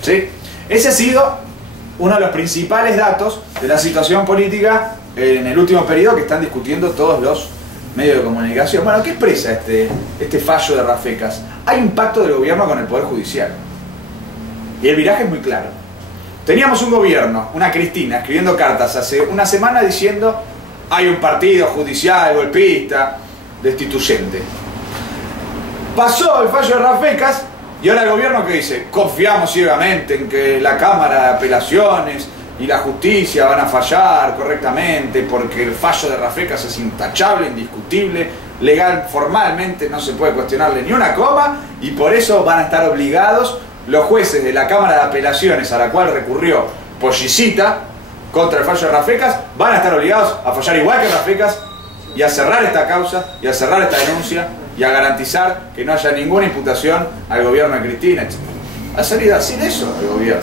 ¿Sí? Ese ha sido uno de los principales datos de la situación política en el último periodo que están discutiendo todos los medios de comunicación. Bueno, ¿qué expresa este fallo de Rafecas? Hay un pacto del gobierno con el Poder Judicial. Y el viraje es muy claro. Teníamos un gobierno, una Cristina, escribiendo cartas hace una semana diciendo hay un partido judicial, golpista, destituyente. Pasó el fallo de Rafecas y ahora el gobierno que dice, confiamos ciegamente en que la Cámara de Apelaciones y la justicia van a fallar correctamente porque el fallo de Rafecas es intachable, indiscutible, legal, formalmente no se puede cuestionarle ni una coma y por eso van a estar obligados los jueces de la Cámara de Apelaciones a la cual recurrió Pollicita contra el fallo de Rafecas, van a estar obligados a fallar igual que Rafecas y a cerrar esta causa y a cerrar esta denuncia y a garantizar que no haya ninguna imputación al gobierno de Cristina, etc. Ha salido así de eso el gobierno.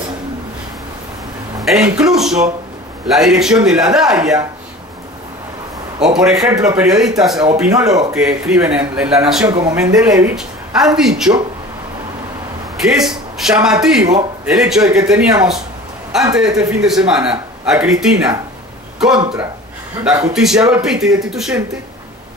E incluso la dirección de la DAIA, o por ejemplo periodistas o opinólogos que escriben en La Nación como Mendelevich, han dicho que es llamativo el hecho de que teníamos antes de este fin de semana a Cristina contra la justicia golpista y destituyente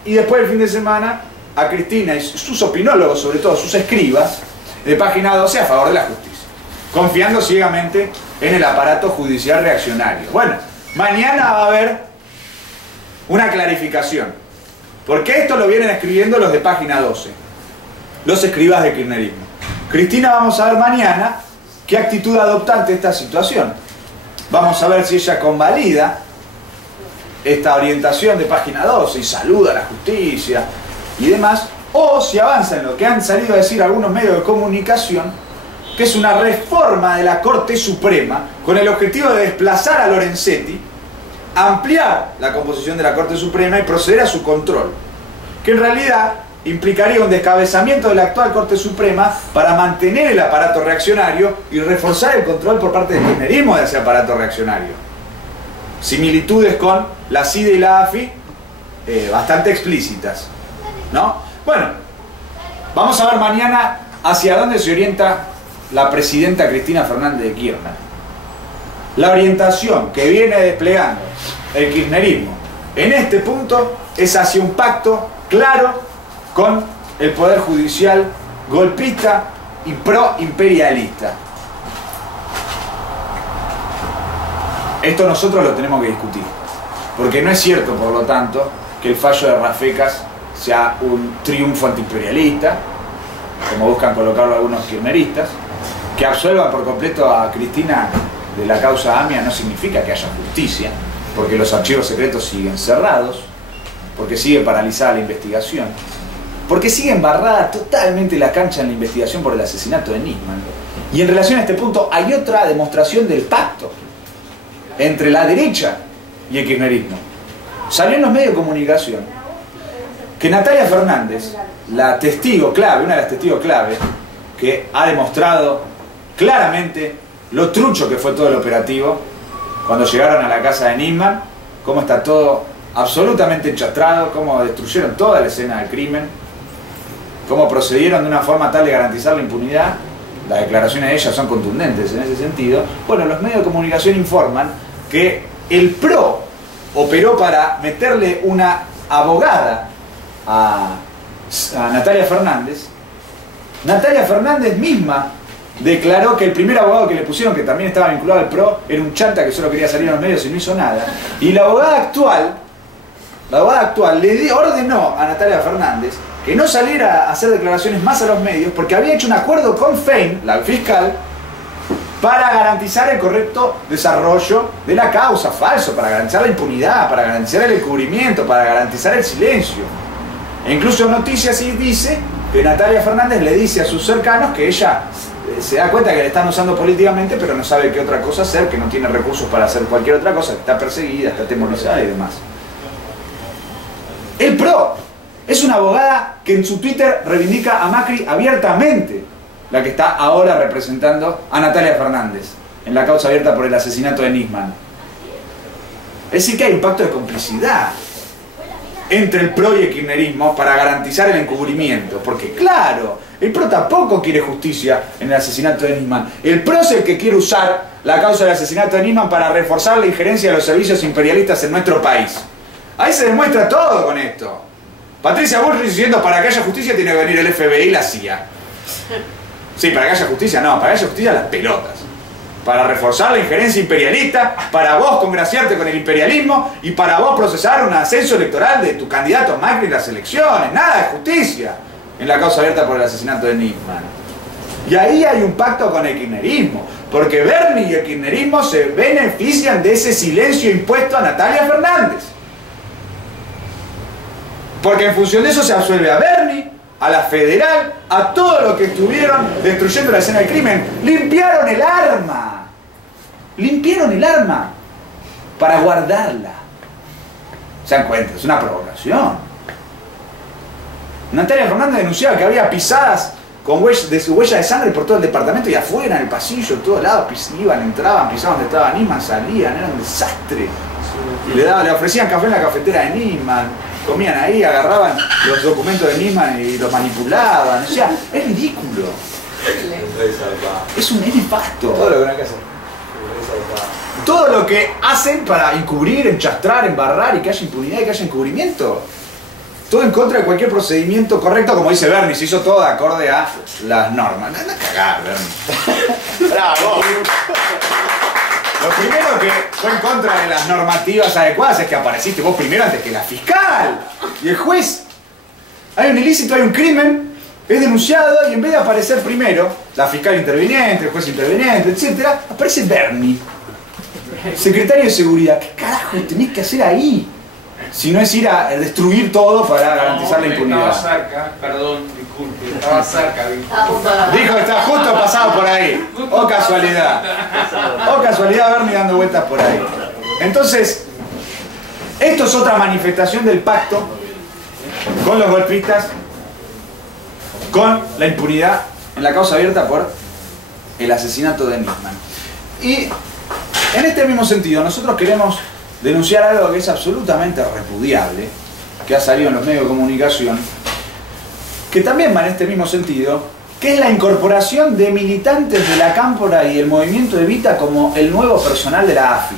y después del fin de semana a Cristina y sus opinólogos, sobre todo sus escribas de Página 12 a favor de la justicia, confiando ciegamente en el aparato judicial reaccionario. Bueno, mañana va a haber una clarificación, porque esto lo vienen escribiendo los de Página 12, los escribas de kirchnerismo. Cristina, vamos a ver mañana qué actitud adopta ante esta situación. Vamos a ver si ella convalida esta orientación de Página 12 y saluda a la justicia y demás, o si avanza en lo que han salido a decir algunos medios de comunicación, que es una reforma de la Corte Suprema con el objetivo de desplazar a Lorenzetti, ampliar la composición de la Corte Suprema y proceder a su control, que en realidad implicaría un descabezamiento de la actual Corte Suprema para mantener el aparato reaccionario y reforzar el control por parte del kirchnerismo de ese aparato reaccionario. Similitudes con la CIDE y la AFI bastante explícitas, ¿no? Bueno, vamos a ver mañana hacia dónde se orienta la presidenta Cristina Fernández de Kirchner. La orientación que viene desplegando el kirchnerismo en este punto es hacia un pacto claro con el Poder Judicial golpista y pro-imperialista. Esto nosotros lo tenemos que discutir, porque no es cierto, por lo tanto, que el fallo de Rafecas sea un triunfo antiimperialista, como buscan colocarlo algunos kirchneristas. Que absuelvan por completo a Cristina de la causa AMIA no significa que haya justicia, porque los archivos secretos siguen cerrados, porque sigue paralizada la investigación, porque sigue embarrada totalmente la cancha en la investigación por el asesinato de Nisman. Y en relación a este punto hay otra demostración del pacto entre la derecha y el kirchnerismo. Salió en los medios de comunicación que Natalia Fernández, la testigo clave, una de las testigos clave, que ha demostrado claramente lo trucho que fue todo el operativo cuando llegaron a la casa de Nisman, cómo está todo absolutamente enchastrado, cómo destruyeron toda la escena del crimen, cómo procedieron de una forma tal de garantizar la impunidad. Las declaraciones de ella son contundentes en ese sentido. Bueno, los medios de comunicación informan que el PRO operó para meterle una abogada a Natalia Fernández. Natalia Fernández misma declaró que el primer abogado que le pusieron, que también estaba vinculado al PRO, era un chanta que solo quería salir a los medios y no hizo nada. Y la abogada actual le ordenó a Natalia Fernández que no saliera a hacer declaraciones más a los medios porque había hecho un acuerdo con Fein, la fiscal, para garantizar el correcto desarrollo de la causa. Falso, para garantizar la impunidad, para garantizar el encubrimiento, para garantizar el silencio. E incluso Noticias sí dice que Natalia Fernández le dice a sus cercanos que ella se da cuenta que le están usando políticamente, pero no sabe qué otra cosa hacer, que no tiene recursos para hacer cualquier otra cosa, que está perseguida, está atemorizada y demás. El PRO es una abogada que en su Twitter reivindica a Macri abiertamente, la que está ahora representando a Natalia Fernández en la causa abierta por el asesinato de Nisman. Es decir, que hay un pacto de complicidad entre el PRO y el kirchnerismo para garantizar el encubrimiento, porque claro, el PRO tampoco quiere justicia en el asesinato de Nisman. El PRO es el que quiere usar la causa del asesinato de Nisman para reforzar la injerencia de los servicios imperialistas en nuestro país. Ahí se demuestra todo con esto. Patricia Bullrich diciendo para que haya justicia tiene que venir el FBI y la CIA. Sí, para que haya justicia no, para que haya justicia las pelotas. Para reforzar la injerencia imperialista, para vos congraciarte con el imperialismo y para vos procesar un ascenso electoral de tu candidato Macri en las elecciones. Nada de justicia en la causa abierta por el asesinato de Nisman. Y ahí hay un pacto con el kirchnerismo, porque Bernie y el kirchnerismo se benefician de ese silencio impuesto a Natalia Fernández. Porque en función de eso se absuelve a Bernie, a la Federal, a todos los que estuvieron destruyendo la escena del crimen. Limpiaron el arma. Limpiaron el arma para guardarla. ¿Se dan cuenta? Es una provocación. Natalia Fernández denunciaba que había pisadas con de su huella de sangre por todo el departamento y afuera, en el pasillo, en todos lados, iban, entraban, pisaban donde estaba Nisman, salían, era un desastre. Y le ofrecían café en la cafetera de Nisman, comían ahí, agarraban los documentos de Nisman y los manipulaban. O sea, es ridículo. Es un nefasto. Todo lo que no hay que hacer. Todo lo que hacen para encubrir, enchastrar, embarrar y que haya impunidad y que haya encubrimiento. Todo en contra de cualquier procedimiento correcto, como dice Bernie, se hizo todo de acorde a las normas. Anda a cagar, Bernie. ¡Bravo! Lo primero que fue en contra de las normativas adecuadas es que apareciste vos primero antes que la fiscal y el juez. Hay un ilícito, hay un crimen, es denunciado y en vez de aparecer primero la fiscal interviniente, el juez interviniente, etc., aparece Bernie, secretario de seguridad. ¿Qué carajo tenés que hacer ahí? Si no es ir a destruir todo para garantizar la impunidad. Estaba cerca, perdón, disculpe, estaba cerca. Dijo que estaba justo pasado por ahí. Oh casualidad. Oh casualidad, Bernie dando vueltas por ahí. Entonces, esto es otra manifestación del pacto con los golpistas, con la impunidad en la causa abierta por el asesinato de Nisman. Y en este mismo sentido, nosotros queremos denunciar algo que es absolutamente repudiable, que ha salido en los medios de comunicación, que también va en este mismo sentido, que es la incorporación de militantes de la Cámpora y el movimiento Evita como el nuevo personal de la AFI.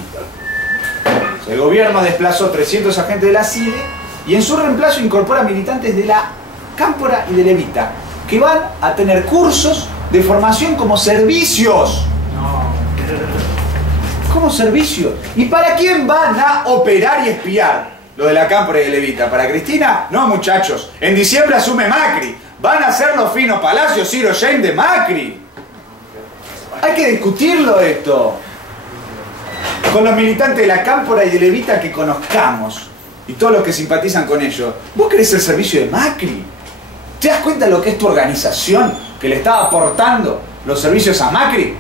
El gobierno desplazó 300 agentes de la CIDE y en su reemplazo incorpora militantes de la Cámpora y del Evita, que van a tener cursos de formación como servicios. Como servicio. ¿Y para quién van a operar y espiar? Lo de la Cámpora y el Evita. ¿Para Cristina? No, muchachos. En diciembre asume Macri. Van a ser los Fino Palacio, Ciro Jane de Macri. Hay que discutirlo esto. Con los militantes de la Cámpora y del Evita que conozcamos. Y todos los que simpatizan con ellos. ¿Vos querés el servicio de Macri? ¿Te das cuenta de lo que es tu organización que le está aportando los servicios a Macri?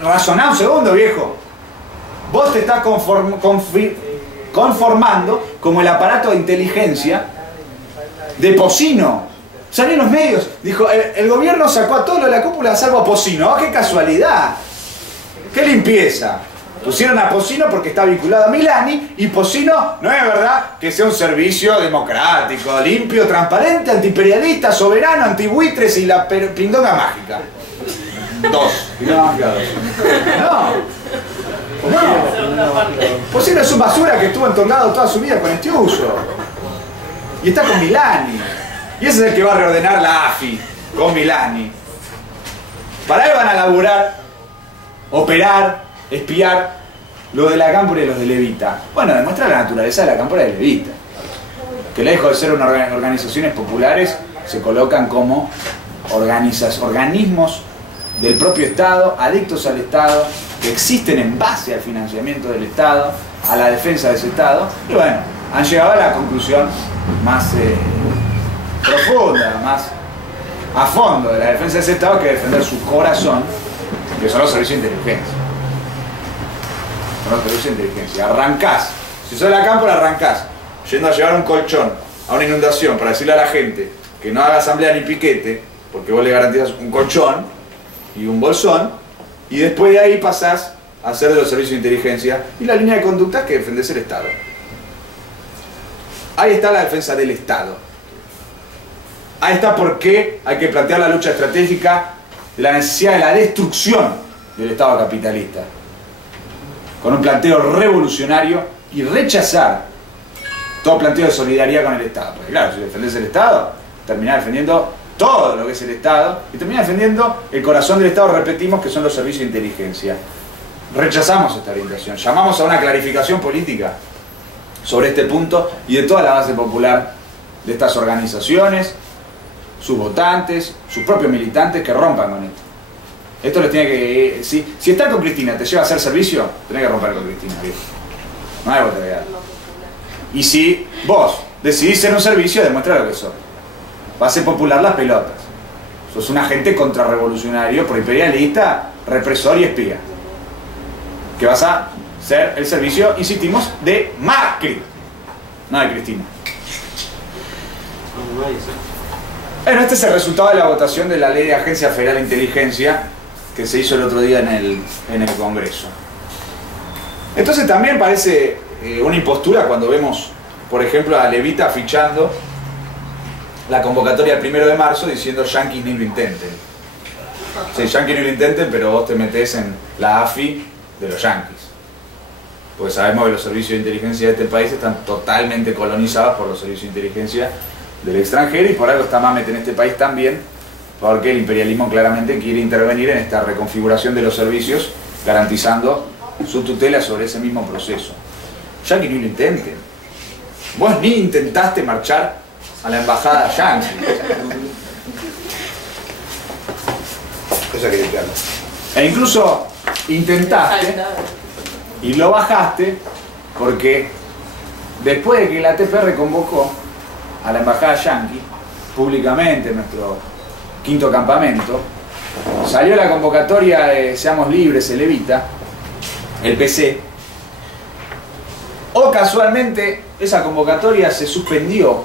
Razoná un segundo, viejo. Vos te estás conformando como el aparato de inteligencia de Pocino. Salió en los medios, dijo, el gobierno sacó a todo lo de la cúpula salvo a Pocino. ¡Oh, qué casualidad! ¡Qué limpieza! Pusieron a Pocino porque está vinculado a Milani y Pocino no es verdad que sea un servicio democrático, limpio, transparente, antiimperialista, soberano, antibuitres y la pindonga mágica. Dos. No. Pocino es un basura que estuvo entornado toda su vida con este uso. Y está con Milani. Y ese es el que va a reordenar la AFI con Milani. Para él van a laburar, operar, espiar lo de la Cámpora y los de Evita. Bueno, demuestra la naturaleza de la Cámpora y de Evita. Que lejos de ser organizaciones populares, se colocan como organismos del propio Estado, adictos al Estado, que existen en base al financiamiento del Estado, a la defensa de ese Estado, y bueno, han llegado a la conclusión profunda, más a fondo de la defensa de ese Estado que defender su corazón, que son los servicios de inteligencia. Son los servicios de inteligencia. Arrancás, si sos de la cámpora, arrancás yendo a llevar un colchón a una inundación para decirle a la gente que no haga asamblea ni piquete, porque vos le garantizás un colchón y un bolsón, y después de ahí pasás a hacer de los servicios de inteligencia y la línea de conducta es que defendés el Estado. Ahí está la defensa del Estado. Ahí está por qué hay que plantear la lucha estratégica de la necesidad de la destrucción del Estado capitalista, con un planteo revolucionario y rechazar todo planteo de solidaridad con el Estado. Porque claro, si defendés el Estado, terminás defendiendo todo lo que es el Estado y terminás defendiendo el corazón del Estado, repetimos, que son los servicios de inteligencia. Rechazamos esta orientación, llamamos a una clarificación política sobre este punto y de toda la base popular de estas organizaciones, sus votantes, sus propios militantes, que rompan con esto. Esto les tiene que... Si estar con Cristina te lleva a hacer servicio, tenés que romper con Cristina, viejo. No hay vuelta de dar. Y si vos decidís ser un servicio, demuestra lo que sos. Va a ser popular las pelotas. Sos un agente contrarrevolucionario, proimperialista, represor y espía. Que vas a ser el servicio, insistimos, de Macri, no de Cristina. Bueno, este es el resultado de la votación de la Ley de Agencia Federal de Inteligencia que se hizo el otro día en el Congreso. Entonces también parece una impostura cuando vemos, por ejemplo, a Levita fichando la convocatoria del 1 de marzo diciendo yanquis ni lo intenten. Sí, yanquis ni lo intenten, pero vos te metés en la AFI de los yanquis. Porque sabemos que los servicios de inteligencia de este país están totalmente colonizados por los servicios de inteligencia del extranjero y por algo está Mamet en este país también, porque el imperialismo claramente quiere intervenir en esta reconfiguración de los servicios, garantizando su tutela sobre ese mismo proceso. Yanquis ni lo intenten. Vos ni intentaste marchar a la embajada yanqui. Cosa que declararlo. E incluso intentaste y lo bajaste porque después de que la TPR convocó a la embajada yanqui públicamente en nuestro 5º campamento, salió la convocatoria de Seamos Libres, el Levita, el PC, o casualmente esa convocatoria se suspendió,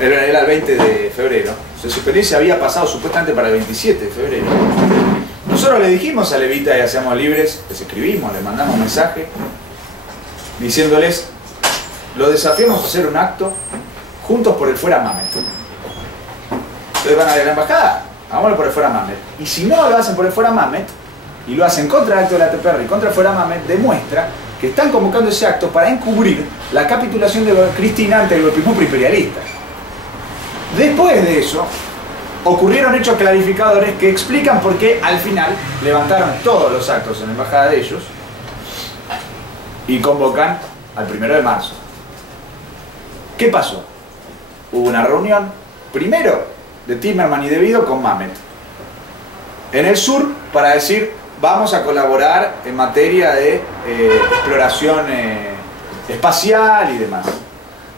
era el 20 de febrero, se suspendió y se había pasado supuestamente para el 27 de febrero. Nosotros le dijimos a Levita y a Seamos Libres, les escribimos, les mandamos un mensaje, diciéndoles, lo desafiamos a hacer un acto juntos por el fuera Mamet. Ustedes van a ir a la embajada, hagámoslo por el fuera Mamet. Y si no lo hacen por el fuera Mamet, y lo hacen contra el acto de la TPR y contra el fuera Mamet, demuestra que están convocando ese acto para encubrir la capitulación de Cristina ante el golpismo imperialista. Después de eso, ocurrieron hechos clarificadores que explican por qué al final levantaron todos los actos en la embajada de ellos y convocan al 1 de marzo. ¿Qué pasó? Hubo una reunión, primero de Timerman y de Vido con Mamet, en el sur, para decir, vamos a colaborar en materia de exploración espacial y demás.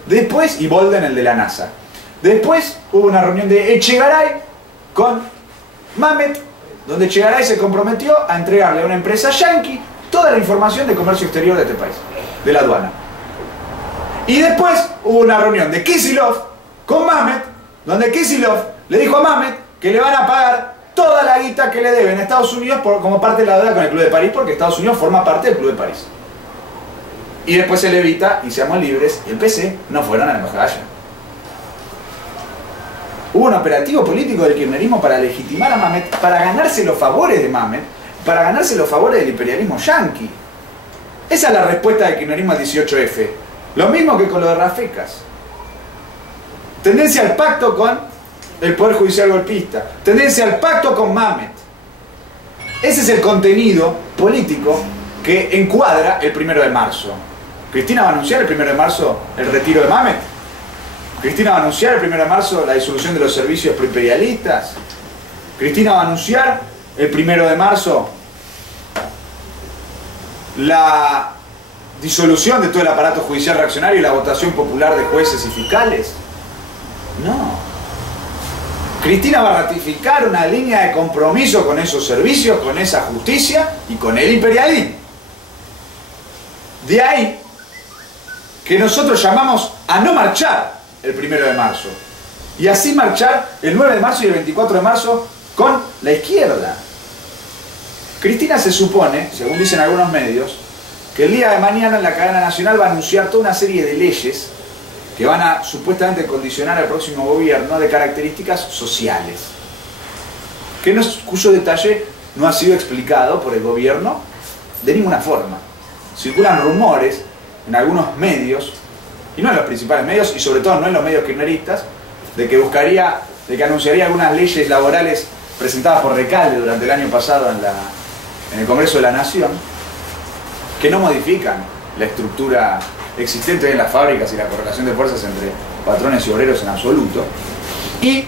Después, y Bolden, el de la NASA. Después hubo una reunión de Echegaray con Mamet, donde Echegaray se comprometió a entregarle a una empresa yanqui toda la información de comercio exterior de este país, de la aduana. Y después hubo una reunión de Kisilov con Mamet, donde Kisilov le dijo a Mamet que le van a pagar toda la guita que le deben a Estados Unidos como parte de la deuda con el Club de París, porque Estados Unidos forma parte del Club de París. Y después el Levita y Seamos Libres y el PC no fueron a la embajada allá. Hubo un operativo político del kirchnerismo para legitimar a Mamet, para ganarse los favores de Mamet, para ganarse los favores del imperialismo yanqui. Esa es la respuesta del kirchnerismo al 18F. Lo mismo que con lo de Rafecas. Tendencia al pacto con el Poder Judicial golpista. Tendencia al pacto con Mamet. Ese es el contenido político que encuadra el 1 de marzo. ¿Cristina va a anunciar el 1 de marzo el retiro de Mamet? ¿Cristina va a anunciar el 1 de marzo la disolución de los servicios proimperialistas? ¿Cristina va a anunciar el 1 de marzo la disolución de todo el aparato judicial reaccionario y la votación popular de jueces y fiscales? No. Cristina va a ratificar una línea de compromiso con esos servicios, con esa justicia y con el imperialismo. De ahí que nosotros llamamos a no marchar el 1 de marzo y así marchar el 9 de marzo y el 24 de marzo con la izquierda. Cristina se supone, según dicen algunos medios, que el día de mañana en la cadena nacional va a anunciar toda una serie de leyes que van a supuestamente condicionar al próximo gobierno de características sociales, cuyo detalle no ha sido explicado por el gobierno de ninguna forma. Circulan rumores en algunos medios, y no en los principales medios, y sobre todo no en los medios kirchneristas, de que anunciaría algunas leyes laborales presentadas por Recalde durante el año pasado en el Congreso de la Nación, que no modifican la estructura existente en las fábricas y la correlación de fuerzas entre patrones y obreros en absoluto. Y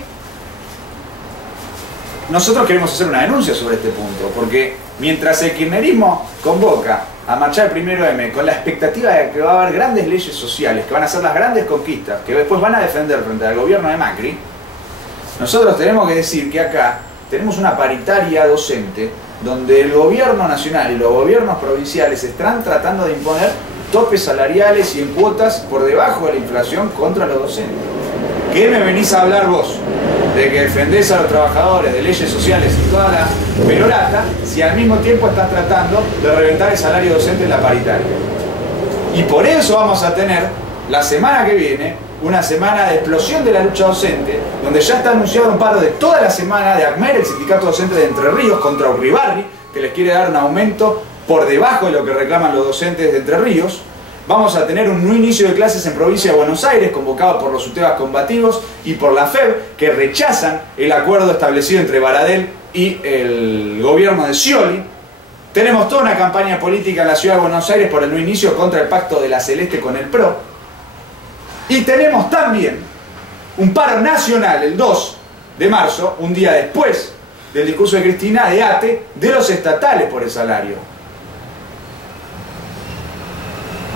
nosotros queremos hacer una denuncia sobre este punto, porque mientras el kirchnerismo convoca a marchar el 1M con la expectativa de que va a haber grandes leyes sociales, que van a ser las grandes conquistas, que después van a defender frente al gobierno de Macri, nosotros tenemos que decir que acá tenemos una paritaria docente donde el gobierno nacional y los gobiernos provinciales están tratando de imponer topes salariales y en cuotas por debajo de la inflación contra los docentes. ¿Qué me venís a hablar vos de que defendés a los trabajadores, de leyes sociales y toda la perorata, si al mismo tiempo están tratando de reventar el salario docente en la paritaria? Y por eso vamos a tener la semana que viene una semana de explosión de la lucha docente, donde ya está anunciado un paro de toda la semana de ACMER, el sindicato docente de Entre Ríos, contra Urribarri, que les quiere dar un aumento por debajo de lo que reclaman los docentes de Entre Ríos. Vamos a tener un no inicio de clases en provincia de Buenos Aires, convocado por los UTEBAs combativos y por la FEB, que rechazan el acuerdo establecido entre Baradel y el gobierno de Scioli. Tenemos toda una campaña política en la ciudad de Buenos Aires por el no inicio contra el pacto de la Celeste con el PRO. Y tenemos también un paro nacional el 2 de marzo, un día después del discurso de Cristina, de ATE, de los estatales por el salario.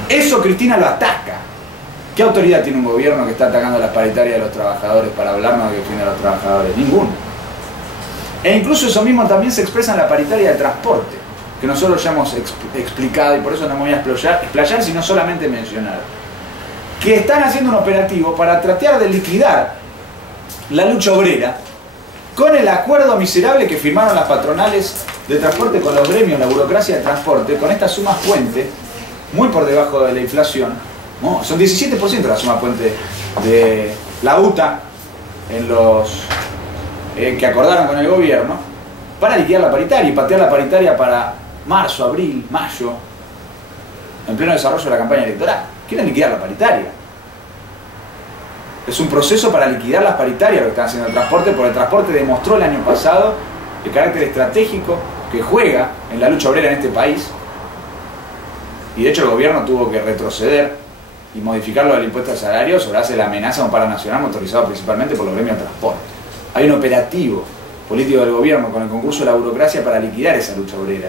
Eso Cristina lo ataca. ¿Qué autoridad tiene un gobierno que está atacando las paritarias de los trabajadores para hablarnos de que defiende a los trabajadores? Ninguno. E incluso eso mismo también se expresa en la paritaria de transporte, que nosotros ya hemos explicado y por eso no me voy a explayar, sino solamente mencionar. Que están haciendo un operativo para tratar de liquidar la lucha obrera con el acuerdo miserable que firmaron las patronales de transporte con los gremios, la burocracia de transporte, con estas sumas puente, muy por debajo de la inflación, ¿no? Son 17% la suma puente de la UTA en los que acordaron con el gobierno para liquidar la paritaria y patear la paritaria para marzo, abril, mayo, en pleno desarrollo de la campaña electoral. Quieren liquidar la paritaria. Es un proceso para liquidar las paritarias lo que están haciendo el transporte, porque el transporte demostró el año pasado el carácter estratégico que juega en la lucha obrera en este país. Y de hecho el gobierno tuvo que retroceder y modificarlo del impuesto al salario sobre base de la amenaza a un paro nacional motorizado principalmente por los gremios de transporte. Hay un operativo político del gobierno con el concurso de la burocracia para liquidar esa lucha obrera.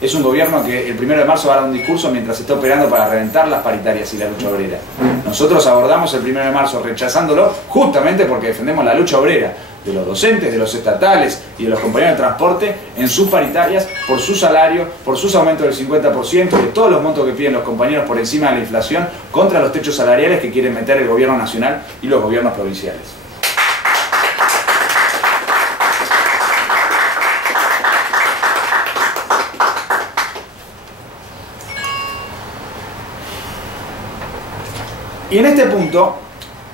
Es un gobierno que el 1 de marzo va a dar un discurso mientras está operando para reventar las paritarias y la lucha obrera. Nosotros abordamos el 1 de marzo rechazándolo justamente porque defendemos la lucha obrera de los docentes, de los estatales y de los compañeros de transporte en sus paritarias, por su salario, por sus aumentos del 50%, de todos los montos que piden los compañeros por encima de la inflación, contra los techos salariales que quieren meter el gobierno nacional y los gobiernos provinciales. Y en este punto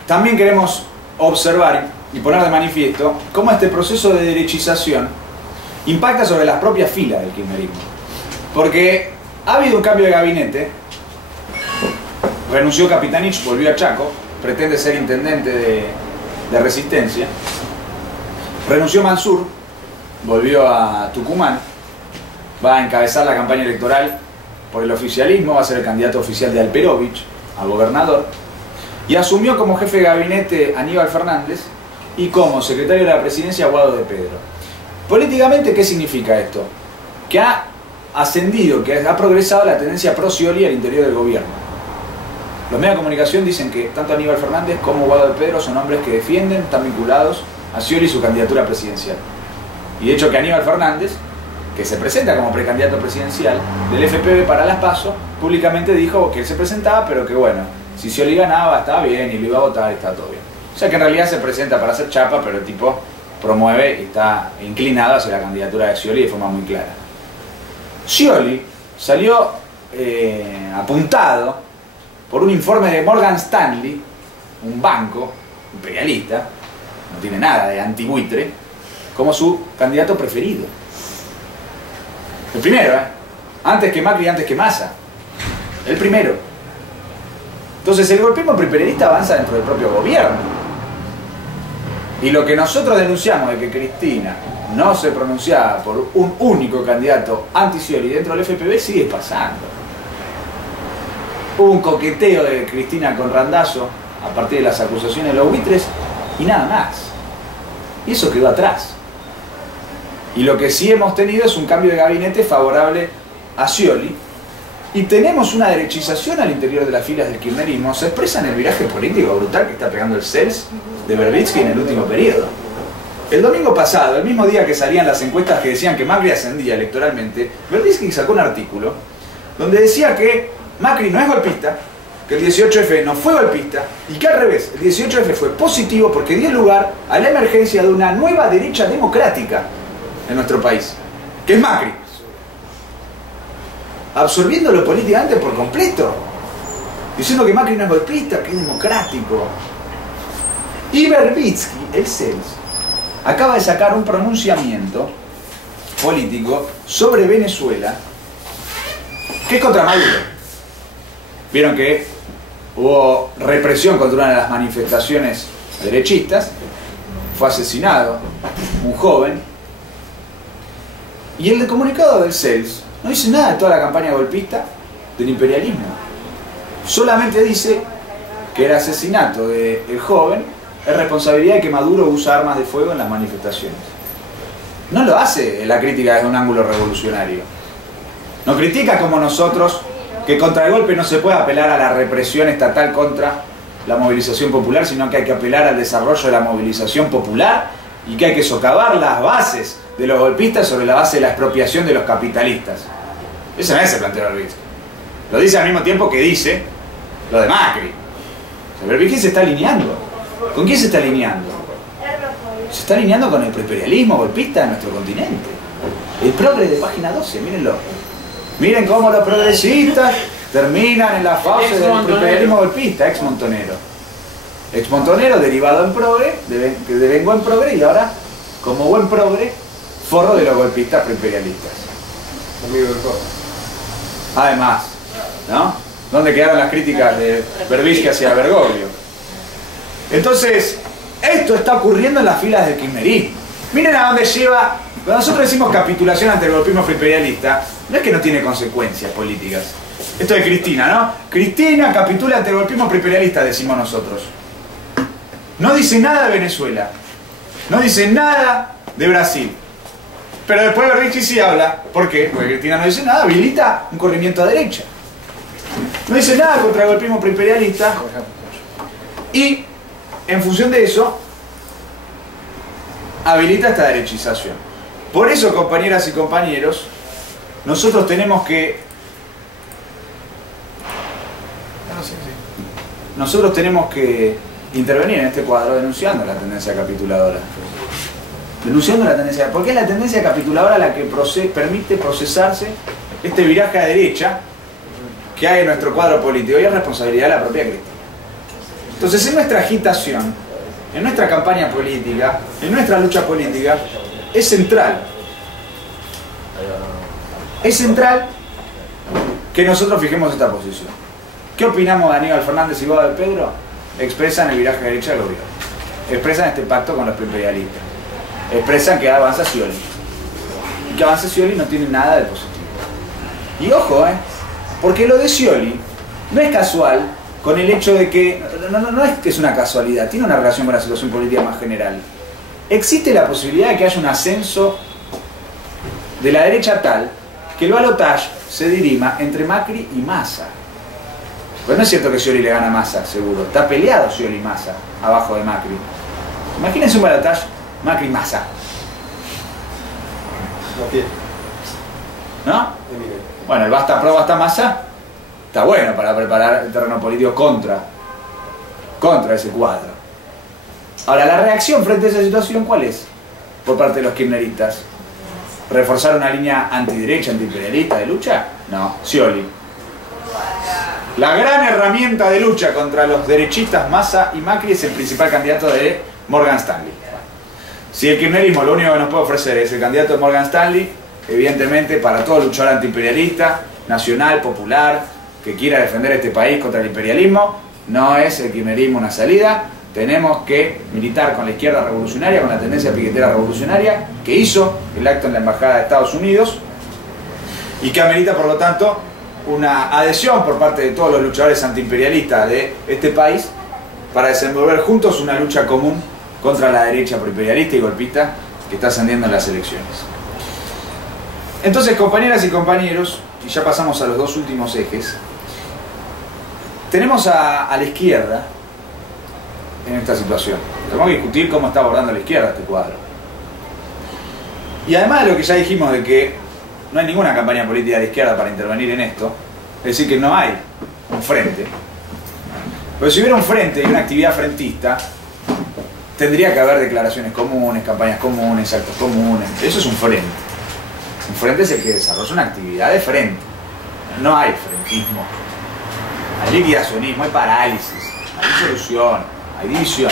también queremos observar y poner de manifiesto cómo este proceso de derechización impacta sobre las propias filas del kirchnerismo. Porque ha habido un cambio de gabinete, renunció Capitanich, volvió a Chaco, pretende ser intendente de Resistencia, renunció Mansur, volvió a Tucumán, va a encabezar la campaña electoral por el oficialismo, va a ser el candidato oficial de Alperovich a gobernador, y asumió como jefe de gabinete Aníbal Fernández y como secretario de la presidencia Guado de Pedro. Políticamente, ¿qué significa esto? Que ha ascendido, que ha progresado la tendencia pro-Scioli al interior del gobierno. Los medios de comunicación dicen que tanto Aníbal Fernández como Guado de Pedro son hombres que defienden, están vinculados a Scioli y su candidatura presidencial. Y de hecho que Aníbal Fernández, que se presenta como precandidato presidencial del FPV para las PASO, públicamente dijo que él se presentaba, pero que bueno, si Scioli ganaba estaba bien y lo iba a votar, estaba todo bien. O sea que en realidad se presenta para hacer chapa, pero el tipo promueve y está inclinado hacia la candidatura de Scioli de forma muy clara. Scioli salió apuntado por un informe de Morgan Stanley, un banco imperialista, no tiene nada de antibuitre, como su candidato preferido. El primero, antes que Macri y antes que Massa. El primero. Entonces el golpismo imperialista avanza dentro del propio gobierno. Y lo que nosotros denunciamos de que Cristina no se pronunciaba por un único candidato anti-Scioli dentro del FPV sigue pasando. Hubo un coqueteo de Cristina con Randazzo a partir de las acusaciones de los buitres y nada más. Y eso quedó atrás. Y lo que sí hemos tenido es un cambio de gabinete favorable a Scioli y tenemos una derechización al interior de las filas del kirchnerismo. Se expresa en el viraje político brutal que está pegando el CELS de Berbitsky en el último periodo. El domingo pasado, el mismo día que salían las encuestas que decían que Macri ascendía electoralmente, Berbitsky sacó un artículo donde decía que Macri no es golpista, que el 18F no fue golpista y que al revés, el 18F fue positivo porque dio lugar a la emergencia de una nueva derecha democrática en nuestro país, que es Macri, absorbiéndolo políticamente por completo, diciendo que Macri no es golpista, que es democrático. Y Berbitsky, el CELS, acaba de sacar un pronunciamiento político sobre Venezuela que es contra Maduro. Vieron que hubo represión contra una de las manifestaciones derechistas, fue asesinado un joven, y el comunicado del CELS no dice nada de toda la campaña golpista del imperialismo. Solamente dice que el asesinato del joven es responsabilidad de que Maduro usa armas de fuego en las manifestaciones. No lo hace la crítica desde un ángulo revolucionario. No critica como nosotros que contra el golpe no se puede apelar a la represión estatal contra la movilización popular, sino que hay que apelar al desarrollo de la movilización popular y que hay que socavar las bases de los golpistas sobre la base de la expropiación de los capitalistas. Ese no es el planteo de Berbitsky. Lo dice al mismo tiempo que dice lo de Macri. O sea, Berbitsky se está alineando. ¿Con quién se está alineando? Se está alineando con el imperialismo golpista de nuestro continente. El progre de página 12, mírenlo. Miren cómo los progresistas terminan en la fase del imperialismo golpista, ex Montonero. Ex Montonero derivado en progre, devengó en progre y ahora, como buen progre, forro de los golpistas preimperialistas. Además, ¿no? ¿Dónde quedaron las críticas de Berbitsky hacia Bergoglio? Entonces, esto está ocurriendo en las filas del kirchnerismo. Miren a dónde lleva. Cuando nosotros decimos capitulación ante el golpismo preimperialista, no es que no tiene consecuencias políticas. Esto de Cristina, ¿no? Cristina capitula ante el golpismo preimperialista, decimos nosotros. No dice nada de Venezuela. No dice nada de Brasil. Pero después Berbitsky sí habla. ¿Por qué? Porque Cristina no dice nada, habilita un corrimiento a derecha. No dice nada contra el golpismo preimperialista. Y, en función de eso, habilita esta derechización. Por eso, compañeras y compañeros, nosotros tenemos que intervenir en este cuadro denunciando la tendencia capituladora. Denunciando la tendencia, porque es la tendencia capituladora la que permite procesarse este viraje a derecha que hay en nuestro cuadro político, y es responsabilidad de la propia Cristina. Entonces, en nuestra agitación, en nuestra campaña política, en nuestra lucha política, es central que nosotros fijemos esta posición. ¿Qué opinamos de Aníbal Fernández y Guado de Pedro? Expresan el viraje a derecha del gobierno, expresan este pacto con los preimperialistas, expresan que avanza Scioli, y que avanza Scioli no tiene nada de positivo. Y ojo, porque lo de Scioli no es casual con el hecho de que, no es que es una casualidad, tiene una relación con la situación política más general. Existe la posibilidad de que haya un ascenso de la derecha tal que el balotaje se dirima entre Macri y Massa. Pues no es cierto que Scioli le gana a Massa, seguro. Está peleado Scioli y Massa abajo de Macri. Imagínense un balotaje Macri-Massa. ¿No? Bueno, el basta pro, basta Massa está bueno para preparar el terreno político contra ese cuadro. Ahora, la reacción frente a esa situación, ¿cuál es? Por parte de los kirchneristas. ¿Reforzar una línea antiderecha, antiimperialista de lucha? No, Scioli. La gran herramienta de lucha contra los derechistas Massa y Macri es el principal candidato de Morgan Stanley. Si el kirchnerismo lo único que nos puede ofrecer es el candidato de Morgan Stanley, evidentemente para todo luchador antiimperialista, nacional, popular, que quiera defender este país contra el imperialismo, no es el kirchnerismo una salida. Tenemos que militar con la izquierda revolucionaria, con la tendencia piquetera revolucionaria que hizo el acto en la Embajada de Estados Unidos y que amerita, por lo tanto, una adhesión por parte de todos los luchadores antiimperialistas de este país para desenvolver juntos una lucha común contra la derecha proimperialista y golpista que está ascendiendo en las elecciones. Entonces, compañeras y compañeros, y ya pasamos a los dos últimos ejes, tenemos a la izquierda en esta situación. Tenemos que discutir cómo está abordando la izquierda este cuadro. Y además de lo que ya dijimos de que no hay ninguna campaña política de izquierda para intervenir en esto, es decir, que no hay un frente. Pero si hubiera un frente y una actividad frentista, tendría que haber declaraciones comunes, campañas comunes, actos comunes. Eso es un frente. Un frente es el que desarrolla una actividad de frente. No hay frentismo. Hay liquidacionismo, hay parálisis, hay solución, hay división.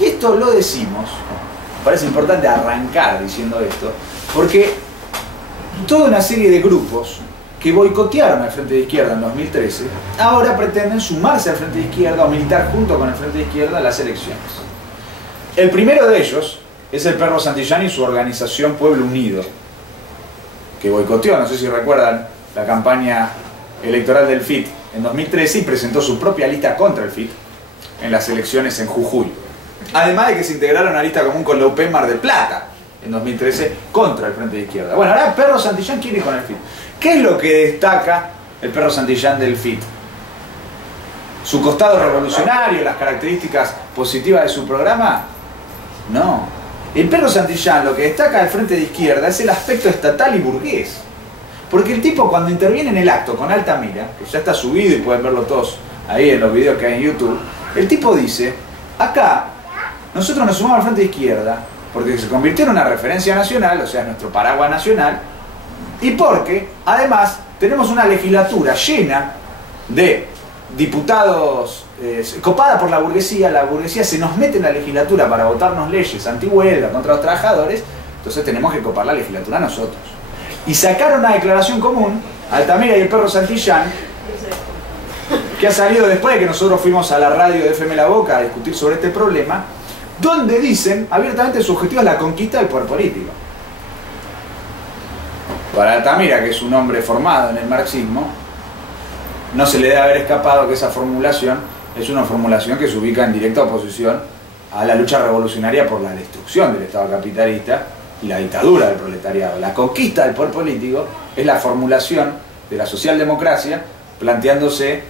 Y esto lo decimos, me parece importante arrancar diciendo esto, porque toda una serie de grupos que boicotearon al Frente de Izquierda en 2013, ahora pretenden sumarse al Frente de Izquierda o militar junto con el Frente de Izquierda a las elecciones. El primero de ellos es el Perro Santillán y su organización Pueblo Unido, que boicoteó, no sé si recuerdan, la campaña electoral del FIT en 2013 y presentó su propia lista contra el FIT en las elecciones en Jujuy. Además de que se integraron a la lista común con la UP Mar del Plata en 2013 contra el Frente de Izquierda. Bueno, ahora el Perro Santillán quiere ir con el FIT. ¿Qué es lo que destaca el Perro Santillán del FIT? ¿Su costado revolucionario, las características positivas de su programa? No. El Perro Santillán lo que destaca del Frente de Izquierda es el aspecto estatal y burgués. Porque el tipo cuando interviene en el acto con Altamira, que ya está subido y pueden verlo todos ahí en los videos que hay en YouTube, el tipo dice, acá nosotros nos sumamos al Frente de Izquierda porque se convirtió en una referencia nacional, o sea, nuestro paraguas nacional, y porque además tenemos una legislatura llena de diputados copada por la burguesía se nos mete en la legislatura para votarnos leyes antihuelga contra los trabajadores, entonces tenemos que copar la legislatura nosotros. Y sacaron una declaración común, Altamira y el Perro Santillán, que ha salido después de que nosotros fuimos a la radio de FM La Boca a discutir sobre este problema, donde dicen abiertamente su objetivo es la conquista del poder político. Para Altamira, que es un hombre formado en el marxismo, no se le debe haber escapado que esa formulación es una formulación que se ubica en directa oposición a la lucha revolucionaria por la destrucción del Estado capitalista y la dictadura del proletariado. La conquista del poder político es la formulación de la socialdemocracia planteándose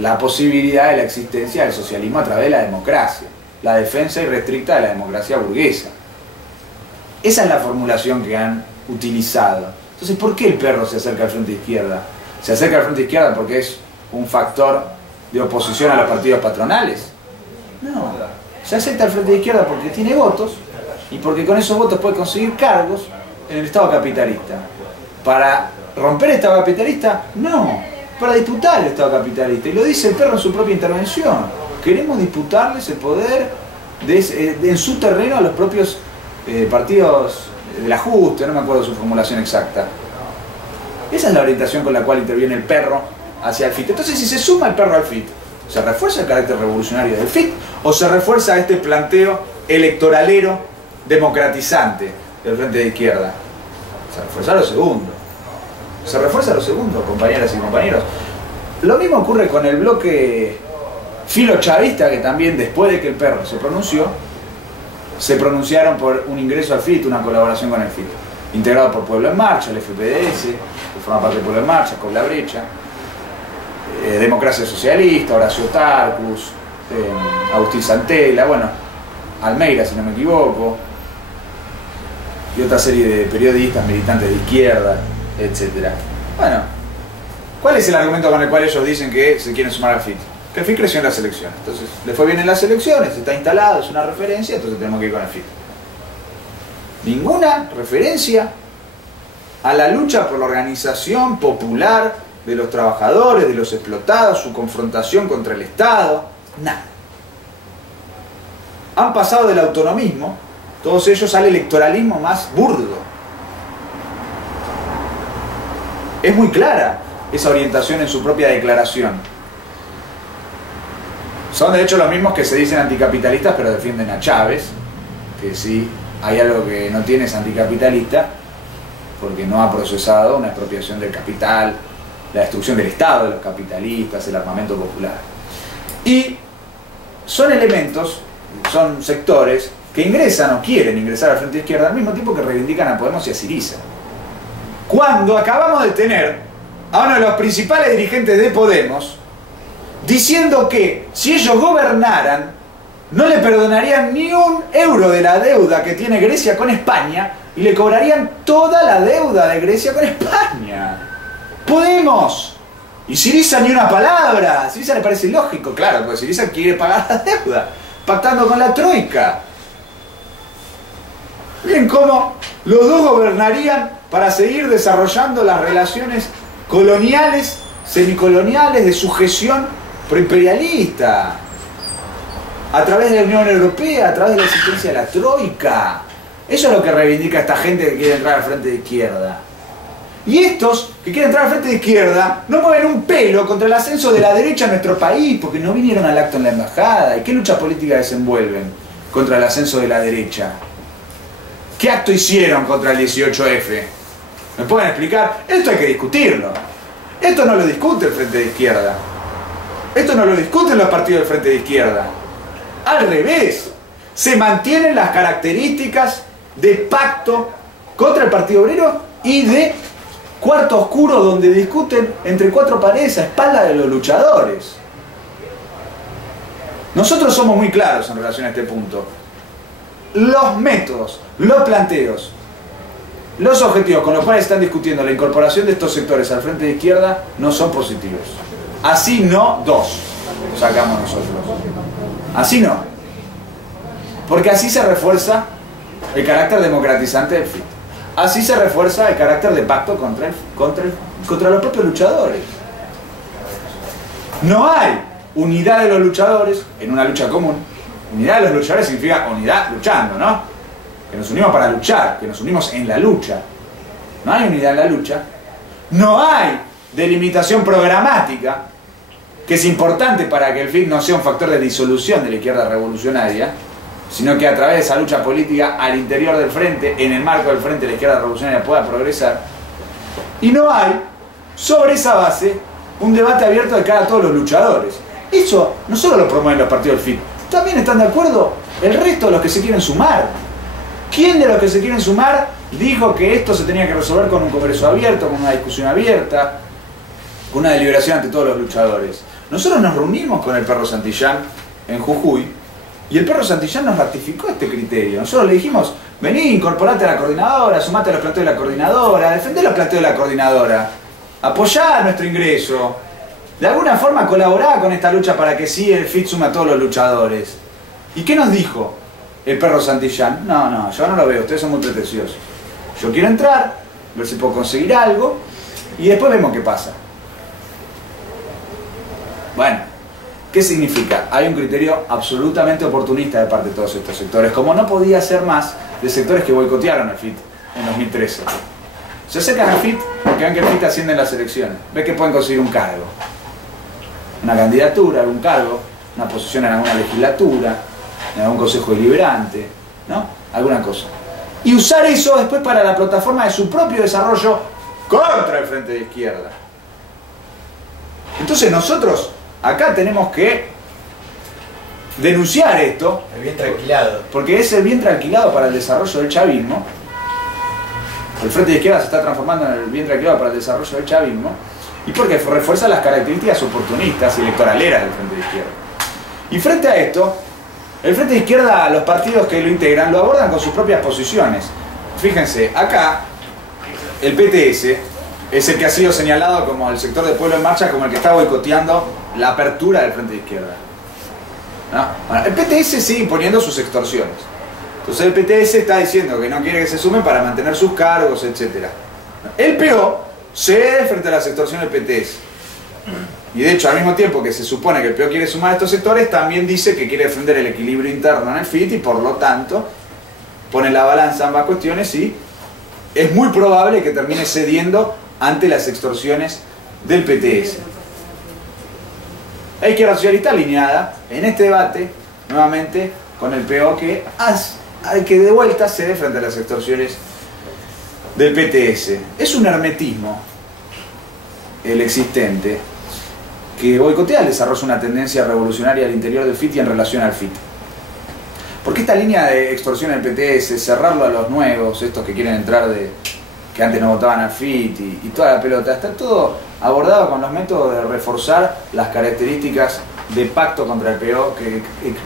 la posibilidad de la existencia del socialismo a través de la democracia, la defensa irrestricta de la democracia burguesa. Esa es la formulación que han utilizado. Entonces, ¿por qué el Perro se acerca al Frente de Izquierda? ¿Se acerca al Frente de Izquierda porque es un factor de oposición a los partidos patronales? No, se acerca al Frente de Izquierda porque tiene votos y porque con esos votos puede conseguir cargos en el Estado capitalista. ¿Para romper el Estado capitalista? No, para disputar el Estado capitalista. Y lo dice el Perro en su propia intervención. Queremos disputarles el poder en su terreno a los propios partidos del ajuste, no me acuerdo su formulación exacta. Esa es la orientación con la cual interviene el Perro hacia el FIT. Entonces, si se suma el Perro al FIT, ¿se refuerza el carácter revolucionario del FIT o se refuerza este planteo electoralero democratizante del Frente de Izquierda? Se refuerza lo segundo. Se refuerza lo segundo, compañeras y compañeros. Lo mismo ocurre con el bloque filochavista, que también después de que el Perro se pronunció, se pronunciaron por un ingreso al FIT, una colaboración con el FIT. integrado por Pueblo en Marcha, el FPDS, que forma parte de Pueblo en Marcha, con la brecha, Democracia Socialista, Horacio Tarcus, Agustín Santella, bueno, Almeida, si no me equivoco, y otra serie de periodistas, militantes de izquierda, etc. Bueno, ¿cuál es el argumento con el cual ellos dicen que se quieren sumar al FIT? Que el FIT creció en las elecciones. Entonces, le fue bien en las elecciones, está instalado, es una referencia, entonces tenemos que ir con el FIT. Ninguna referencia a la lucha por la organización popular de los trabajadores, de los explotados, su confrontación contra el Estado, nada. Han pasado del autonomismo, todos ellos, al electoralismo más burdo. Es muy clara esa orientación en su propia declaración. Son de hecho los mismos que se dicen anticapitalistas pero defienden a Chávez, que sí, hay algo que no tiene, es anticapitalista, porque no ha procesado una expropiación del capital, la destrucción del Estado de los capitalistas, el armamento popular. Y son elementos, son sectores que ingresan o quieren ingresar al Frente Izquierda al mismo tiempo que reivindican a Podemos y a Syriza. Cuando acabamos de tener a uno de los principales dirigentes de Podemos diciendo que si ellos gobernaran no le perdonarían ni un euro de la deuda que tiene Grecia con España y le cobrarían toda la deuda de Grecia con España. Podemos. Y Syriza ni una palabra. A Syriza le parece lógico, claro, porque Syriza quiere pagar la deuda, pactando con la Troika. Miren cómo los dos gobernarían para seguir desarrollando las relaciones coloniales, semicoloniales, de sujeción proimperialista, a través de la Unión Europea, a través de la existencia de la Troika. Eso es lo que reivindica esta gente que quiere entrar al Frente de Izquierda. Y estos que quieren entrar al Frente de Izquierda no mueven un pelo contra el ascenso de la derecha en nuestro país, porque no vinieron al acto en la embajada. ¿Y qué lucha política desenvuelven contra el ascenso de la derecha? ¿Qué acto hicieron contra el 18F? ¿Me pueden explicar? Esto hay que discutirlo. Esto no lo discute el Frente de Izquierda. Esto no lo discuten los partidos del Frente de Izquierda. Al revés, se mantienen las características de pacto contra el Partido Obrero y de cuarto oscuro donde discuten entre cuatro paredes a espaldas de los luchadores. Nosotros somos muy claros en relación a este punto. Los métodos, los planteos, los objetivos con los cuales están discutiendo la incorporación de estos sectores al Frente de Izquierda no son positivos. Así no, dos sacamos nosotros. Así no. Porque así se refuerza el carácter democratizante del FIT. Así se refuerza el carácter de pacto contra los propios luchadores. No hay unidad de los luchadores en una lucha común. Unidad de los luchadores significa unidad luchando, ¿no? Que nos unimos para luchar, que nos unimos en la lucha. No hay unidad en la lucha. No hay delimitación programática, que es importante para que el FIT no sea un factor de disolución de la izquierda revolucionaria, sino que a través de esa lucha política al interior del frente, en el marco del frente, la izquierda revolucionaria pueda progresar. Y no hay, sobre esa base, un debate abierto de cara a todos los luchadores. Eso no solo lo promueven los partidos del FIT, también están de acuerdo el resto de los que se quieren sumar. ¿Quién de los que se quieren sumar dijo que esto se tenía que resolver con un congreso abierto, con una discusión abierta, con una deliberación ante todos los luchadores? Nosotros nos reunimos con el Perro Santillán en Jujuy y el Perro Santillán nos ratificó este criterio. Nosotros le dijimos, vení, incorporate a la coordinadora, sumate a los planteos de la coordinadora, defendé los planteos de la coordinadora, apoyá nuestro ingreso, de alguna forma colaborá con esta lucha para que sí el FIT sume a todos los luchadores. ¿Y qué nos dijo el Perro Santillán? No, yo no lo veo, ustedes son muy pretenciosos. Yo quiero entrar, ver si puedo conseguir algo y después vemos qué pasa. Bueno, ¿qué significa? Hay un criterio absolutamente oportunista de parte de todos estos sectores, como no podía ser más de sectores que boicotearon el FIT en 2013. Se acercan al FIT porque ven que el FIT asciende en las elecciones, ven que pueden conseguir un cargo, una candidatura, algún cargo, una posición en alguna legislatura, en algún consejo deliberante, ¿no? Alguna cosa. Y usar eso después para la plataforma de su propio desarrollo contra el Frente de Izquierda. Entonces nosotros acá tenemos que denunciar esto. El vientre alquilado. Porque es el vientre alquilado para el desarrollo del chavismo. El Frente de Izquierda se está transformando en el vientre alquilado para el desarrollo del chavismo y porque refuerza las características oportunistas y electoraleras del Frente de Izquierda. Y frente a esto, el Frente de Izquierda, los partidos que lo integran, lo abordan con sus propias posiciones. Fíjense, acá el PTS es el que ha sido señalado como el sector del Pueblo en Marcha, como el que está boicoteando la apertura del Frente de Izquierda, ¿no? Bueno, el PTS sigue imponiendo sus extorsiones. Entonces el PTS está diciendo que no quiere que se sumen para mantener sus cargos, etc. El PO cede frente a las extorsiones del PTS. Y de hecho, al mismo tiempo que se supone que el PO quiere sumar a estos sectores, también dice que quiere defender el equilibrio interno en el FIT y por lo tanto pone en la balanza ambas cuestiones y es muy probable que termine cediendo ante las extorsiones del PTS. La izquierda socialista alineada en este debate nuevamente con el PO que de vuelta cede frente a las extorsiones del PTS. Es un hermetismo el existente que boicotea el desarrollo de una tendencia revolucionaria al interior del FIT y en relación al FIT. Porque esta línea de extorsión del PTS, cerrarlo a los nuevos, estos que quieren entrar que antes no votaban al FIT y toda la pelota, está todo abordado con los métodos de reforzar las características de pacto contra el PO que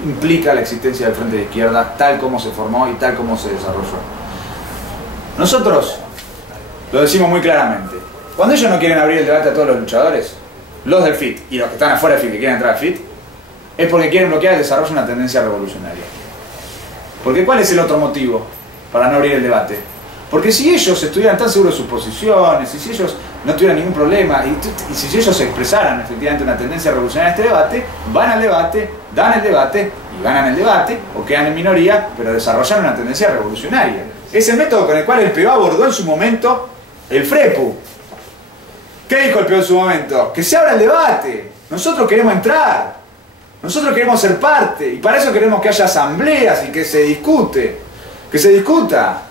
implica la existencia del Frente de Izquierda tal como se formó y tal como se desarrolló. Nosotros lo decimos muy claramente. Cuando ellos no quieren abrir el debate a todos los luchadores, los del FIT y los que están afuera del FIT que quieren entrar al FIT, es porque quieren bloquear el desarrollo de una tendencia revolucionaria. Porque ¿cuál es el otro motivo para no abrir el debate? Porque si ellos estuvieran tan seguros de sus posiciones, y si ellos no tuvieran ningún problema, y si ellos expresaran efectivamente una tendencia revolucionaria en este debate, van al debate, dan el debate, y ganan el debate, o quedan en minoría, pero desarrollan una tendencia revolucionaria. Es el método con el cual el PO abordó en su momento el FREPU. ¿Qué dijo el PO en su momento? Que se abra el debate. Nosotros queremos entrar. Nosotros queremos ser parte. Y para eso queremos que haya asambleas y que se discute. Que se discuta.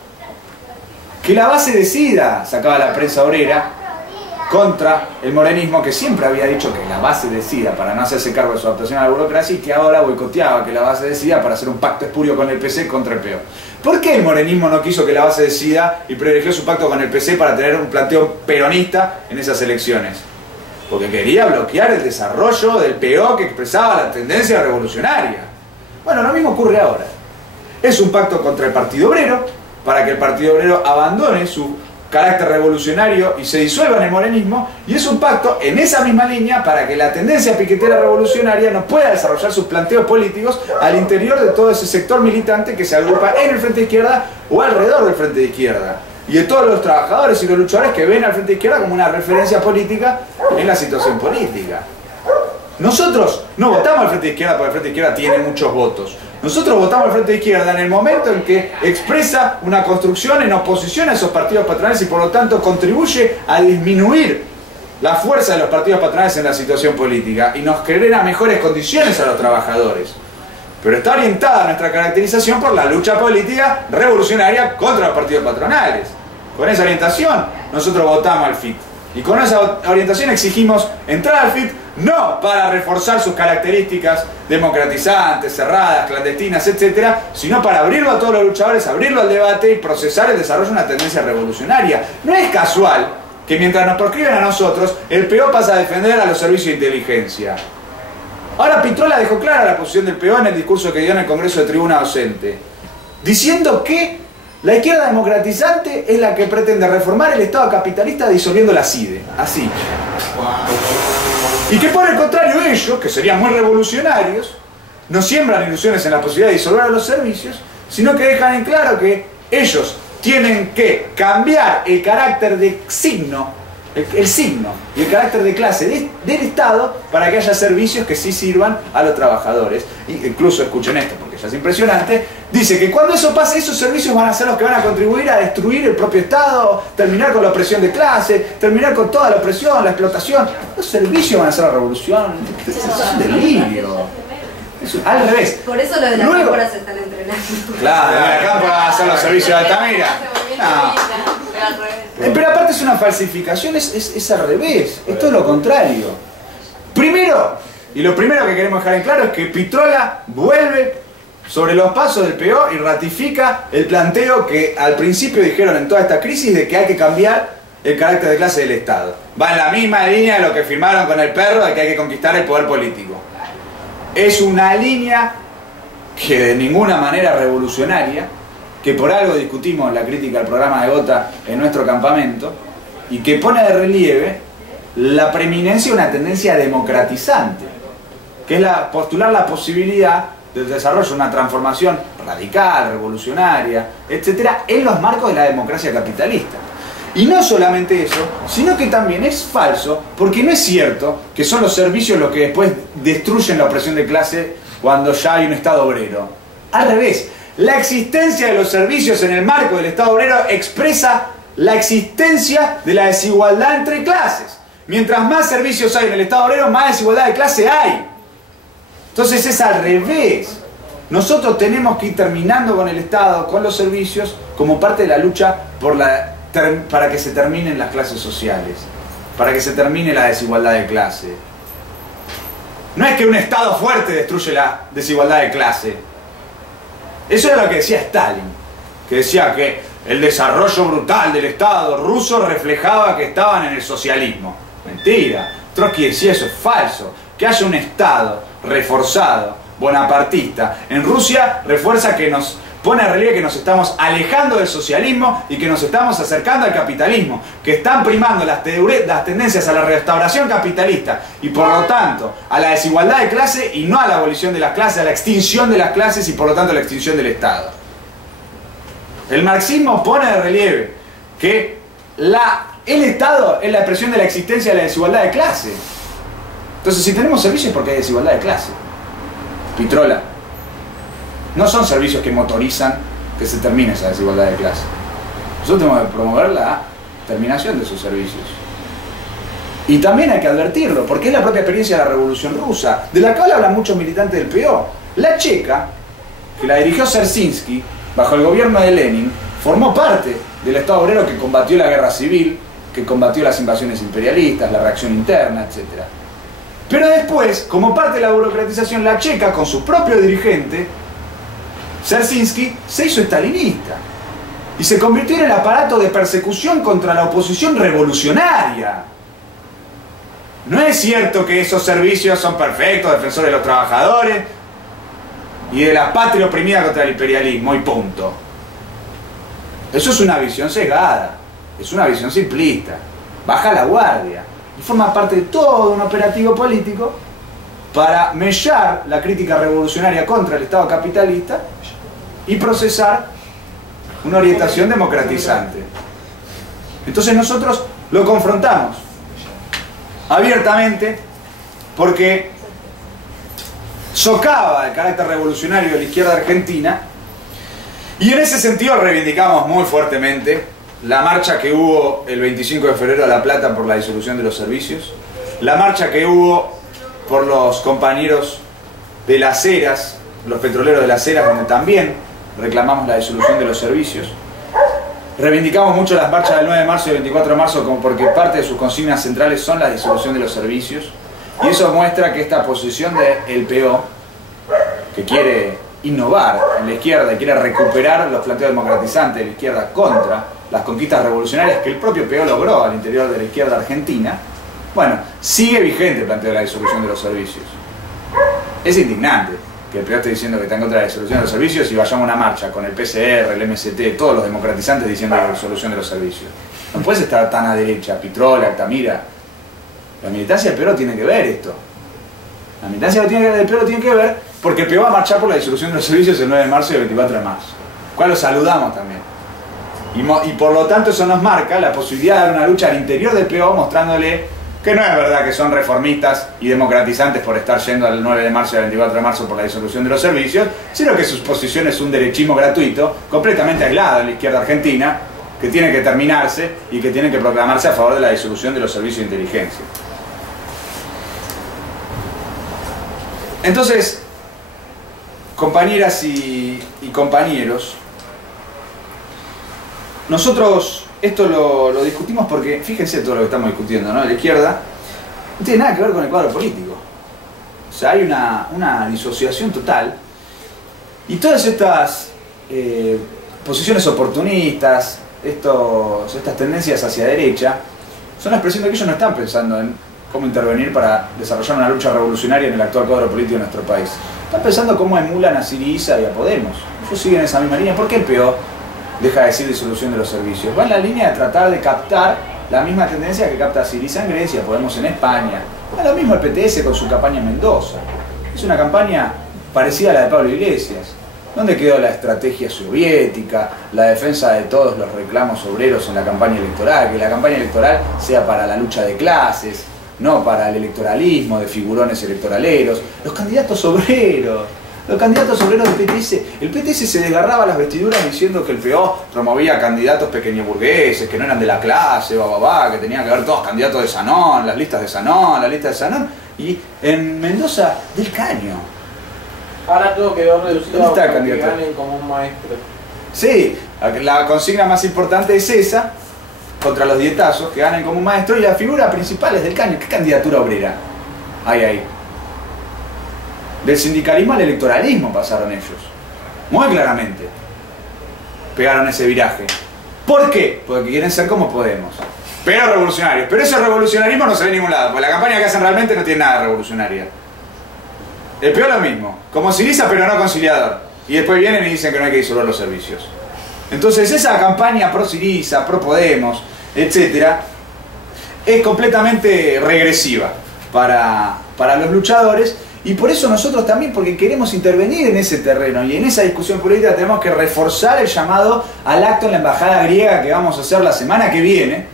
Que la base decida, sacaba la prensa obrera, contra el morenismo que siempre había dicho que la base decida para no hacerse cargo de su adaptación a la burocracia y que ahora boicoteaba que la base decida para hacer un pacto espurio con el PC contra el PO. ¿Por qué el morenismo no quiso que la base decida y privilegió su pacto con el PC para tener un planteo peronista en esas elecciones? Porque quería bloquear el desarrollo del PO que expresaba la tendencia revolucionaria. Bueno, lo mismo ocurre ahora. Es un pacto contra el Partido Obrero para que el Partido Obrero abandone su carácter revolucionario y se disuelva en el morenismo, y es un pacto en esa misma línea para que la tendencia piquetera revolucionaria no pueda desarrollar sus planteos políticos al interior de todo ese sector militante que se agrupa en el Frente de Izquierda o alrededor del Frente de Izquierda, y de todos los trabajadores y los luchadores que ven al Frente de Izquierda como una referencia política en la situación política. Nosotros no votamos al Frente de Izquierda porque el Frente de Izquierda tiene muchos votos. Nosotros votamos al Frente de Izquierda en el momento en que expresa una construcción en oposición a esos partidos patronales y por lo tanto contribuye a disminuir la fuerza de los partidos patronales en la situación política y nos genera mejores condiciones a los trabajadores. Pero está orientada nuestra caracterización por la lucha política revolucionaria contra los partidos patronales. Con esa orientación nosotros votamos al FIT. Y con esa orientación exigimos entrar al FIT no para reforzar sus características democratizantes, cerradas, clandestinas, etc., sino para abrirlo a todos los luchadores, abrirlo al debate y procesar el desarrollo de una tendencia revolucionaria. No es casual que mientras nos proscriben a nosotros, el PO pasa a defender a los servicios de inteligencia. Ahora Pitrola dejó clara la posición del PO en el discurso que dio en el Congreso de Tribuna Docente, diciendo que la izquierda democratizante es la que pretende reformar el Estado capitalista disolviendo la CIDE. Así. Y que por el contrario ellos, que serían muy revolucionarios, no siembran ilusiones en la posibilidad de disolver a los servicios, sino que dejan en claro que ellos tienen que cambiar el carácter de signo, el signo y el carácter de clase del Estado para que haya servicios que sí sirvan a los trabajadores. Y incluso, escuchen esto, porque ya es impresionante, dice que cuando eso pase, esos servicios van a ser los que van a contribuir a destruir el propio Estado, terminar con la opresión de clase, terminar con toda la opresión, la explotación. Los servicios van a ser la revolución. Es un delirio. Al revés. Por eso lo de las cámaras se están entrenando. Claro, de la cámara van a hacer los servicios de Altamira. No. Pero aparte es una falsificación, es al revés, es todo lo contrario. Primero, y lo primero que queremos dejar en claro es que Pitrola vuelve sobre los pasos del PO y ratifica el planteo que al principio dijeron en toda esta crisis de que hay que cambiar el carácter de clase del Estado. Va en la misma línea de lo que firmaron con el perro, de que hay que conquistar el poder político. Es una línea que de ninguna manera revolucionaria, que por algo discutimos la crítica al programa de Gotha en nuestro campamento, y que pone de relieve la preeminencia de una tendencia democratizante, que es postular la posibilidad del desarrollo de una transformación radical, revolucionaria, etcétera, en los marcos de la democracia capitalista. Y no solamente eso, sino que también es falso, porque no es cierto que son los servicios los que después destruyen la opresión de clase cuando ya hay un Estado obrero. Al revés, la existencia de los servicios en el marco del Estado obrero expresa la existencia de la desigualdad entre clases. Mientras más servicios hay en el Estado obrero, más desigualdad de clase hay. Entonces es al revés. Nosotros tenemos que ir terminando con el Estado, con los servicios, como parte de la lucha para que se terminen las clases sociales, para que se termine la desigualdad de clase. No es que un Estado fuerte destruye la desigualdad de clase. Eso era lo que decía Stalin, que decía que el desarrollo brutal del Estado ruso reflejaba que estaban en el socialismo. Mentira. Trotsky decía eso es falso. Que haya un Estado reforzado, bonapartista, en Rusia refuerza que nos pone a relieve que nos estamos alejando del socialismo y que nos estamos acercando al capitalismo, que están primando las tendencias a la restauración capitalista y por lo tanto a la desigualdad de clase y no a la abolición de las clases, a la extinción de las clases y por lo tanto a la extinción del Estado. El marxismo pone de relieve que el Estado es la expresión de la existencia de la desigualdad de clase. Entonces, si tenemos servicios es porque hay desigualdad de clase. Pitrola. No son servicios que motorizan que se termine esa desigualdad de clase. Nosotros tenemos que promover la terminación de esos servicios. Y también hay que advertirlo, porque es la propia experiencia de la Revolución Rusa, de la cual hablan muchos militantes del PO. La checa, que la dirigió Dzerzhinsky, bajo el gobierno de Lenin, formó parte del Estado obrero que combatió la guerra civil, que combatió las invasiones imperialistas, la reacción interna, etc. Pero después, como parte de la burocratización, la checa, con su propio dirigente, Dzerzhinsky, se hizo estalinista y se convirtió en el aparato de persecución contra la oposición revolucionaria. No es cierto que esos servicios son perfectos, defensores de los trabajadores y de la patria oprimida contra el imperialismo y punto. Eso es una visión cegada, es una visión simplista, baja la guardia y forma parte de todo un operativo político para mellar la crítica revolucionaria contra el Estado capitalista y procesar una orientación democratizante. Entonces nosotros lo confrontamos abiertamente porque socava el carácter revolucionario de la izquierda argentina y en ese sentido reivindicamos muy fuertemente la marcha que hubo el 25 de febrero a La Plata por la disolución de los servicios, la marcha que hubo por los compañeros de Las Heras, los petroleros de Las Heras, donde también reclamamos la disolución de los servicios. Reivindicamos mucho las marchas del 9 de marzo y el 24 de marzo como porque parte de sus consignas centrales son la disolución de los servicios y eso muestra que esta posición del PO, que quiere innovar en la izquierda y quiere recuperar los planteos democratizantes de la izquierda contra las conquistas revolucionarias que el propio PO logró al interior de la izquierda argentina, bueno, sigue vigente el planteo de la disolución de los servicios. Es indignante que el PO esté diciendo que está en contra de la disolución de los servicios y vayamos a una marcha con el PCR, el MST, todos los democratizantes diciendo la disolución de los servicios. No puedes estar tan a derecha, Pitrola, Altamira. La militancia del PO tiene que ver esto. La militancia del PO tiene que ver porque el PO va a marchar por la disolución de los servicios el 9 de marzo y el 24 de marzo. Cual lo saludamos también. Y por lo tanto eso nos marca la posibilidad de dar una lucha al interior del PO mostrándole que no es verdad que son reformistas y democratizantes por estar yendo al 9 de marzo y al 24 de marzo por la disolución de los servicios, sino que su posición es un derechismo gratuito, completamente aislado de la izquierda argentina, que tiene que terminarse y que tiene que proclamarse a favor de la disolución de los servicios de inteligencia. Entonces, compañeras y compañeros, nosotros esto lo discutimos porque, fíjense todo lo que estamos discutiendo, ¿no? La izquierda no tiene nada que ver con el cuadro político. O sea, hay una disociación total Y todas estas posiciones oportunistas, estas tendencias hacia derecha, son la expresión de que ellos no están pensando en cómo intervenir para desarrollar una lucha revolucionaria en el actual cuadro político de nuestro país. Están pensando cómo emulan a Syriza y a Podemos. Ellos siguen esa misma línea. ¿Por qué el PO deja de decir disolución de los servicios? Va en la línea de tratar de captar la misma tendencia que capta Syriza en Grecia, Podemos en España. Es lo mismo el PTS con su campaña en Mendoza. Es una campaña parecida a la de Pablo Iglesias. ¿Dónde quedó la estrategia soviética, la defensa de todos los reclamos obreros en la campaña electoral? Que la campaña electoral sea para la lucha de clases, no para el electoralismo de figurones electoraleros. Los candidatos obreros del PTS, el PTS se desgarraba las vestiduras diciendo que el PO promovía candidatos pequeñoburgueses, que no eran de la clase, que tenían que haber todos candidatos de Sanón, las listas de Sanón, y en Mendoza del Caño. Ahora todo quedó reducido a que candidato? ganen como un maestro. Sí, la consigna más importante es esa, contra los dietazos, que ganen como un maestro, y la figura principal es del Caño. ¿Qué candidatura obrera hay ahí? Del sindicalismo al electoralismo pasaron ellos. Muy claramente. Pegaron ese viraje. ¿Por qué? Porque quieren ser como Podemos. Pero revolucionarios. Pero ese revolucionarismo no se ve en ningún lado, porque la campaña que hacen realmente no tiene nada de revolucionaria. El peor lo mismo. Como Syriza, pero no conciliador. Y después vienen y dicen que no hay que disolver los servicios. Entonces esa campaña pro Syriza, pro Podemos, etcétera, es completamente regresiva para los luchadores. Y por eso nosotros también, porque queremos intervenir en ese terreno y en esa discusión política, tenemos que reforzar el llamado al acto en la embajada griega que vamos a hacer la semana que viene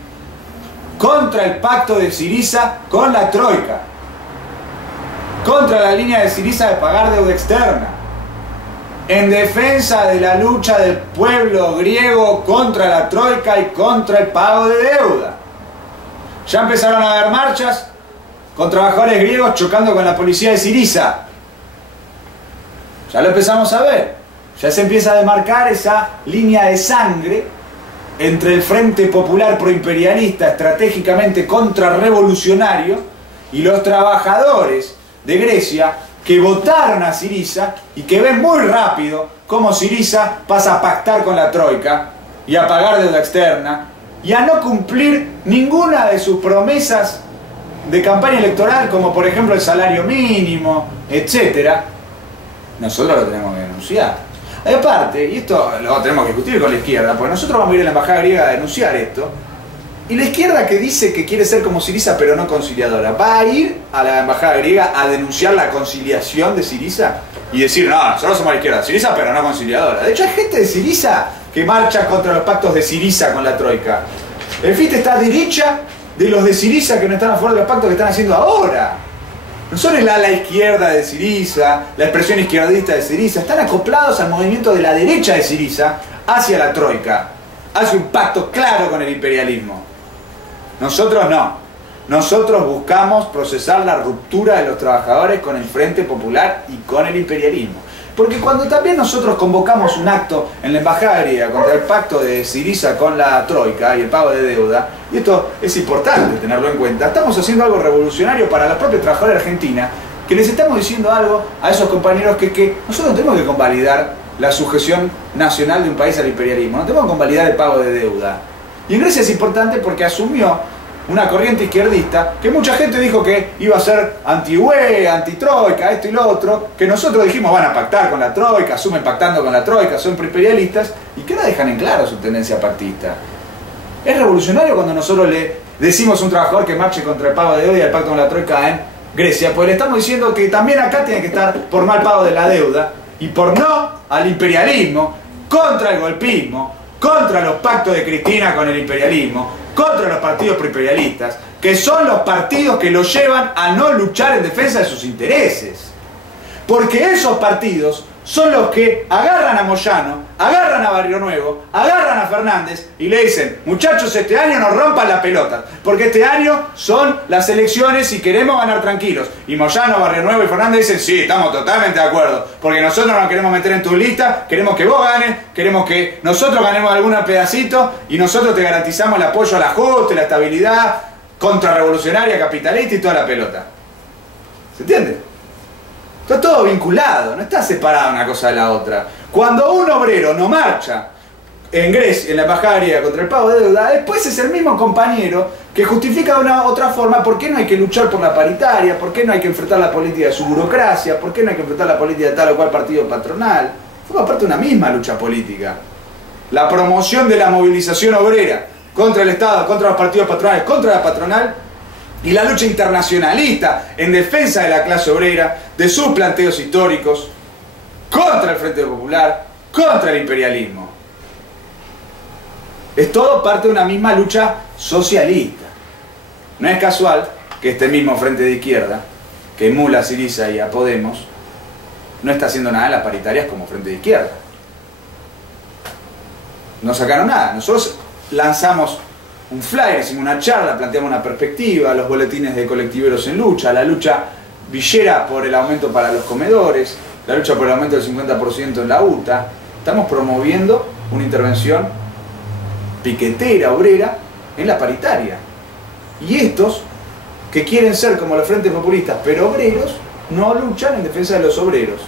contra el pacto de Syriza con la Troika, contra la línea de Syriza de pagar deuda externa, en defensa de la lucha del pueblo griego contra la Troika y contra el pago de deuda. Ya empezaron a haber marchas con trabajadores griegos chocando con la policía de Syriza. Ya lo empezamos a ver. Ya se empieza a demarcar esa línea de sangre entre el Frente Popular Proimperialista, estratégicamente contrarrevolucionario, y los trabajadores de Grecia que votaron a Syriza y que ven muy rápido cómo Syriza pasa a pactar con la Troika y a pagar deuda externa y a no cumplir ninguna de sus promesas de campaña electoral, como por ejemplo el salario mínimo, etcétera. Nosotros lo tenemos que denunciar. Aparte, y esto lo tenemos que discutir con la izquierda, porque nosotros vamos a ir a la embajada griega a denunciar esto, y la izquierda que dice que quiere ser como Syriza pero no conciliadora, va a ir a la embajada griega a denunciar la conciliación de Syriza y decir, no, nosotros somos la izquierda, Syriza pero no conciliadora. De hecho hay gente de Syriza que marcha contra los pactos de Syriza con la Troika. El FIT está a derecha de los de Syriza que no están a favor de los pactos que están haciendo ahora. No son el ala izquierda de Syriza, la expresión izquierdista de Syriza, están acoplados al movimiento de la derecha de Syriza hacia la Troika, hacia un pacto claro con el imperialismo. Nosotros no. Nosotros buscamos procesar la ruptura de los trabajadores con el Frente Popular y con el imperialismo. Porque cuando también nosotros convocamos un acto en la embajada griega contra el pacto de Syriza con la Troika y el pago de deuda, y esto es importante tenerlo en cuenta, estamos haciendo algo revolucionario para la propia trabajadora argentina, que les estamos diciendo algo a esos compañeros que nosotros no tenemos que convalidar la sujeción nacional de un país al imperialismo, no tenemos que convalidar el pago de deuda. Y en Grecia es importante porque asumió una corriente izquierdista que mucha gente dijo que iba a ser anti-UE, anti-Troika, esto y lo otro, que nosotros dijimos van a pactar con la Troika, asumen pactando con la Troika, son imperialistas, y que no dejan en claro su tendencia partista. Es revolucionario cuando nosotros le decimos a un trabajador que marche contra el pago de deuda y el pacto con la Troika en Grecia, pues le estamos diciendo que también acá tiene que estar por mal pago de la deuda y por no al imperialismo, contra el golpismo, contra los pactos de Cristina con el imperialismo, contra los partidos proimperialistas, que son los partidos que los llevan a no luchar en defensa de sus intereses. Porque esos partidos son los que agarran a Moyano, agarran a Barrio Nuevo, agarran a Fernández y le dicen, muchachos, este año nos rompan la pelota, porque este año son las elecciones y queremos ganar tranquilos. Y Moyano, Barrio Nuevo y Fernández dicen, sí, estamos totalmente de acuerdo, porque nosotros nos queremos meter en tu lista, queremos que vos ganes, queremos que nosotros ganemos algún pedacito y nosotros te garantizamos el apoyo al ajuste, la estabilidad contrarrevolucionaria, capitalista y toda la pelota. ¿Se entiende? Está todo vinculado, no está separada una cosa de la otra. Cuando un obrero no marcha en Grecia, en la embajada griega contra el pago de deuda, después es el mismo compañero que justifica de una otra forma por qué no hay que luchar por la paritaria, por qué no hay que enfrentar la política de su burocracia, por qué no hay que enfrentar la política de tal o cual partido patronal. Forma parte de una misma lucha política. La promoción de la movilización obrera contra el Estado, contra los partidos patronales, contra la patronal, y la lucha internacionalista en defensa de la clase obrera, de sus planteos históricos, contra el Frente Popular, contra el imperialismo. Es todo parte de una misma lucha socialista. No es casual que este mismo Frente de Izquierda, que emula a Syriza y a Podemos, no está haciendo nada en las paritarias como Frente de Izquierda. No sacaron nada. Nosotros lanzamos un flyer, hicimos una charla, planteamos una perspectiva, los boletines de colectiveros en lucha, la lucha villera por el aumento para los comedores, la lucha por el aumento del 50% en la UTA. Estamos promoviendo una intervención piquetera, obrera, en la paritaria. Y estos, que quieren ser como los frentes populistas, pero obreros, no luchan en defensa de los obreros.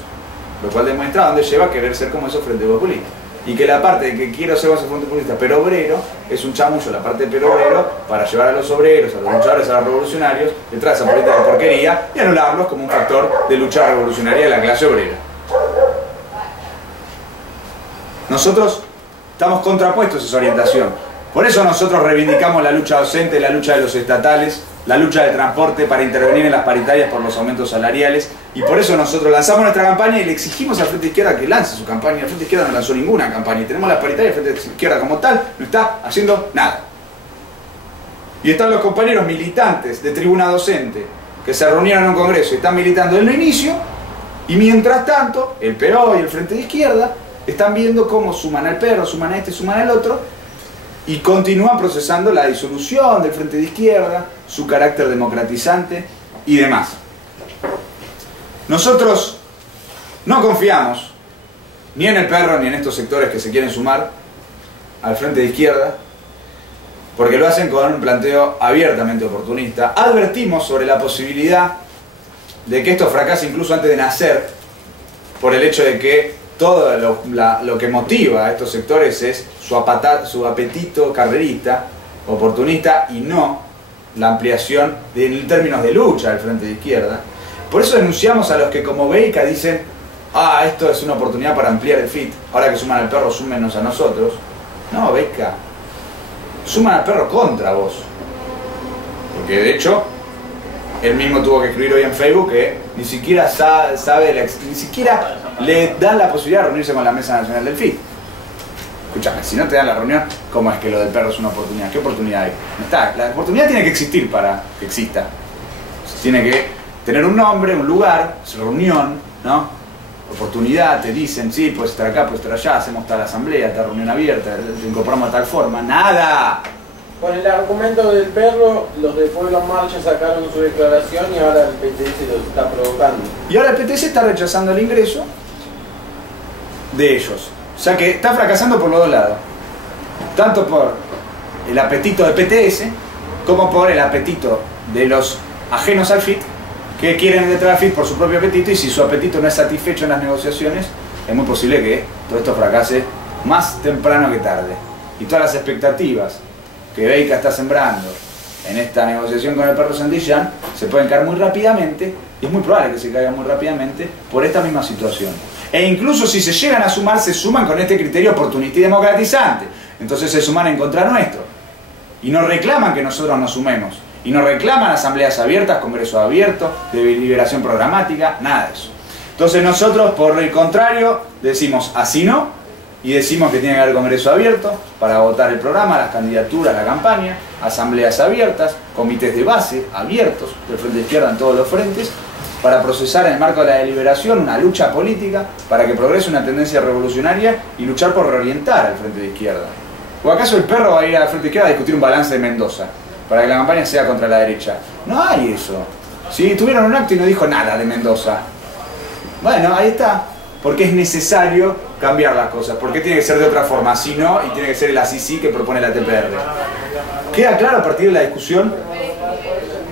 Lo cual demuestra dónde lleva a querer ser como esos frentes populistas. Y que la parte de que quiero ser como esos frentes populistas, pero obrero, es un chamullo la parte de pero obrero para llevar a los obreros, a los luchadores, a los revolucionarios, detrás de esa política de porquería y anularlos como un factor de lucha revolucionaria de la clase obrera. Nosotros estamos contrapuestos a esa orientación. Por eso nosotros reivindicamos la lucha docente, la lucha de los estatales, la lucha del transporte para intervenir en las paritarias por los aumentos salariales, y por eso nosotros lanzamos nuestra campaña y le exigimos al Frente Izquierda que lance su campaña. El Frente Izquierda no lanzó ninguna campaña y tenemos las paritarias, el Frente Izquierda como tal no está haciendo nada. Y están los compañeros militantes de Tribuna Docente que se reunieron en un congreso y están militando desde el inicio, y mientras tanto el PRO y el Frente de Izquierda están viendo cómo suman al perro, suman a este, suman al otro, y continúan procesando la disolución del Frente de Izquierda, su carácter democratizante y demás. Nosotros no confiamos ni en el perro ni en estos sectores que se quieren sumar al Frente de Izquierda, porque lo hacen con un planteo abiertamente oportunista. Advertimos sobre la posibilidad de que esto fracase incluso antes de nacer, por el hecho de que todo lo que motiva a estos sectores es su apetito carrerista, oportunista, y no la ampliación en términos de lucha del Frente de Izquierda. Por eso denunciamos a los que como Beica dicen: ah, esto es una oportunidad para ampliar el FIT, ahora que suman al perro, súmenos a nosotros. No, Beica, suman al perro contra vos. Porque de hecho, él mismo tuvo que escribir hoy en Facebook que ni siquiera ni siquiera le dan la posibilidad de reunirse con la Mesa Nacional del FIT. Escúchame, si no te dan la reunión, ¿cómo es que lo del perro es una oportunidad? ¿Qué oportunidad hay? No está. La oportunidad tiene que existir para que exista. Tiene que tener un nombre, un lugar, reunión, ¿no? Oportunidad, te dicen, sí, puedes estar acá, puedes estar allá, hacemos tal asamblea, tal reunión abierta, te incorporamos de tal forma. ¡Nada! Con el argumento del perro, los de Pueblo en Marcha sacaron su declaración y ahora el PTS los está provocando. Y ahora el PTS está rechazando el ingreso de ellos. O sea que está fracasando por los dos lados. Tanto por el apetito del PTS como por el apetito de los ajenos al FIT, que quieren entrar al FIT por su propio apetito, y si su apetito no es satisfecho en las negociaciones, es muy posible que todo esto fracase más temprano que tarde. Y todas las expectativas que Beica está sembrando en esta negociación con el perro Santillán se pueden caer muy rápidamente, y es muy probable que se caigan muy rápidamente por esta misma situación. E incluso si se llegan a sumar, se suman con este criterio oportunista y democratizante. Entonces se suman en contra nuestro. Y nos reclaman que nosotros nos sumemos. Y nos reclaman asambleas abiertas, congresos abiertos, de deliberación programática, nada de eso. Entonces nosotros, por el contrario, decimos así no, y decimos que tiene que haber congreso abierto para votar el programa, las candidaturas, la campaña, asambleas abiertas, comités de base abiertos del Frente de Izquierda en todos los frentes, para procesar en el marco de la deliberación una lucha política para que progrese una tendencia revolucionaria y luchar por reorientar al Frente de Izquierda. ¿O acaso el perro va a ir al Frente de Izquierda a discutir un balance de Mendoza para que la campaña sea contra la derecha? No hay eso. Si tuvieron un acto y no dijo nada de Mendoza. Bueno, ahí está. Porque es necesario cambiar las cosas. Porque tiene que ser de otra forma. Si no, y tiene que ser el así sí que propone la TPR. Queda claro a partir de la discusión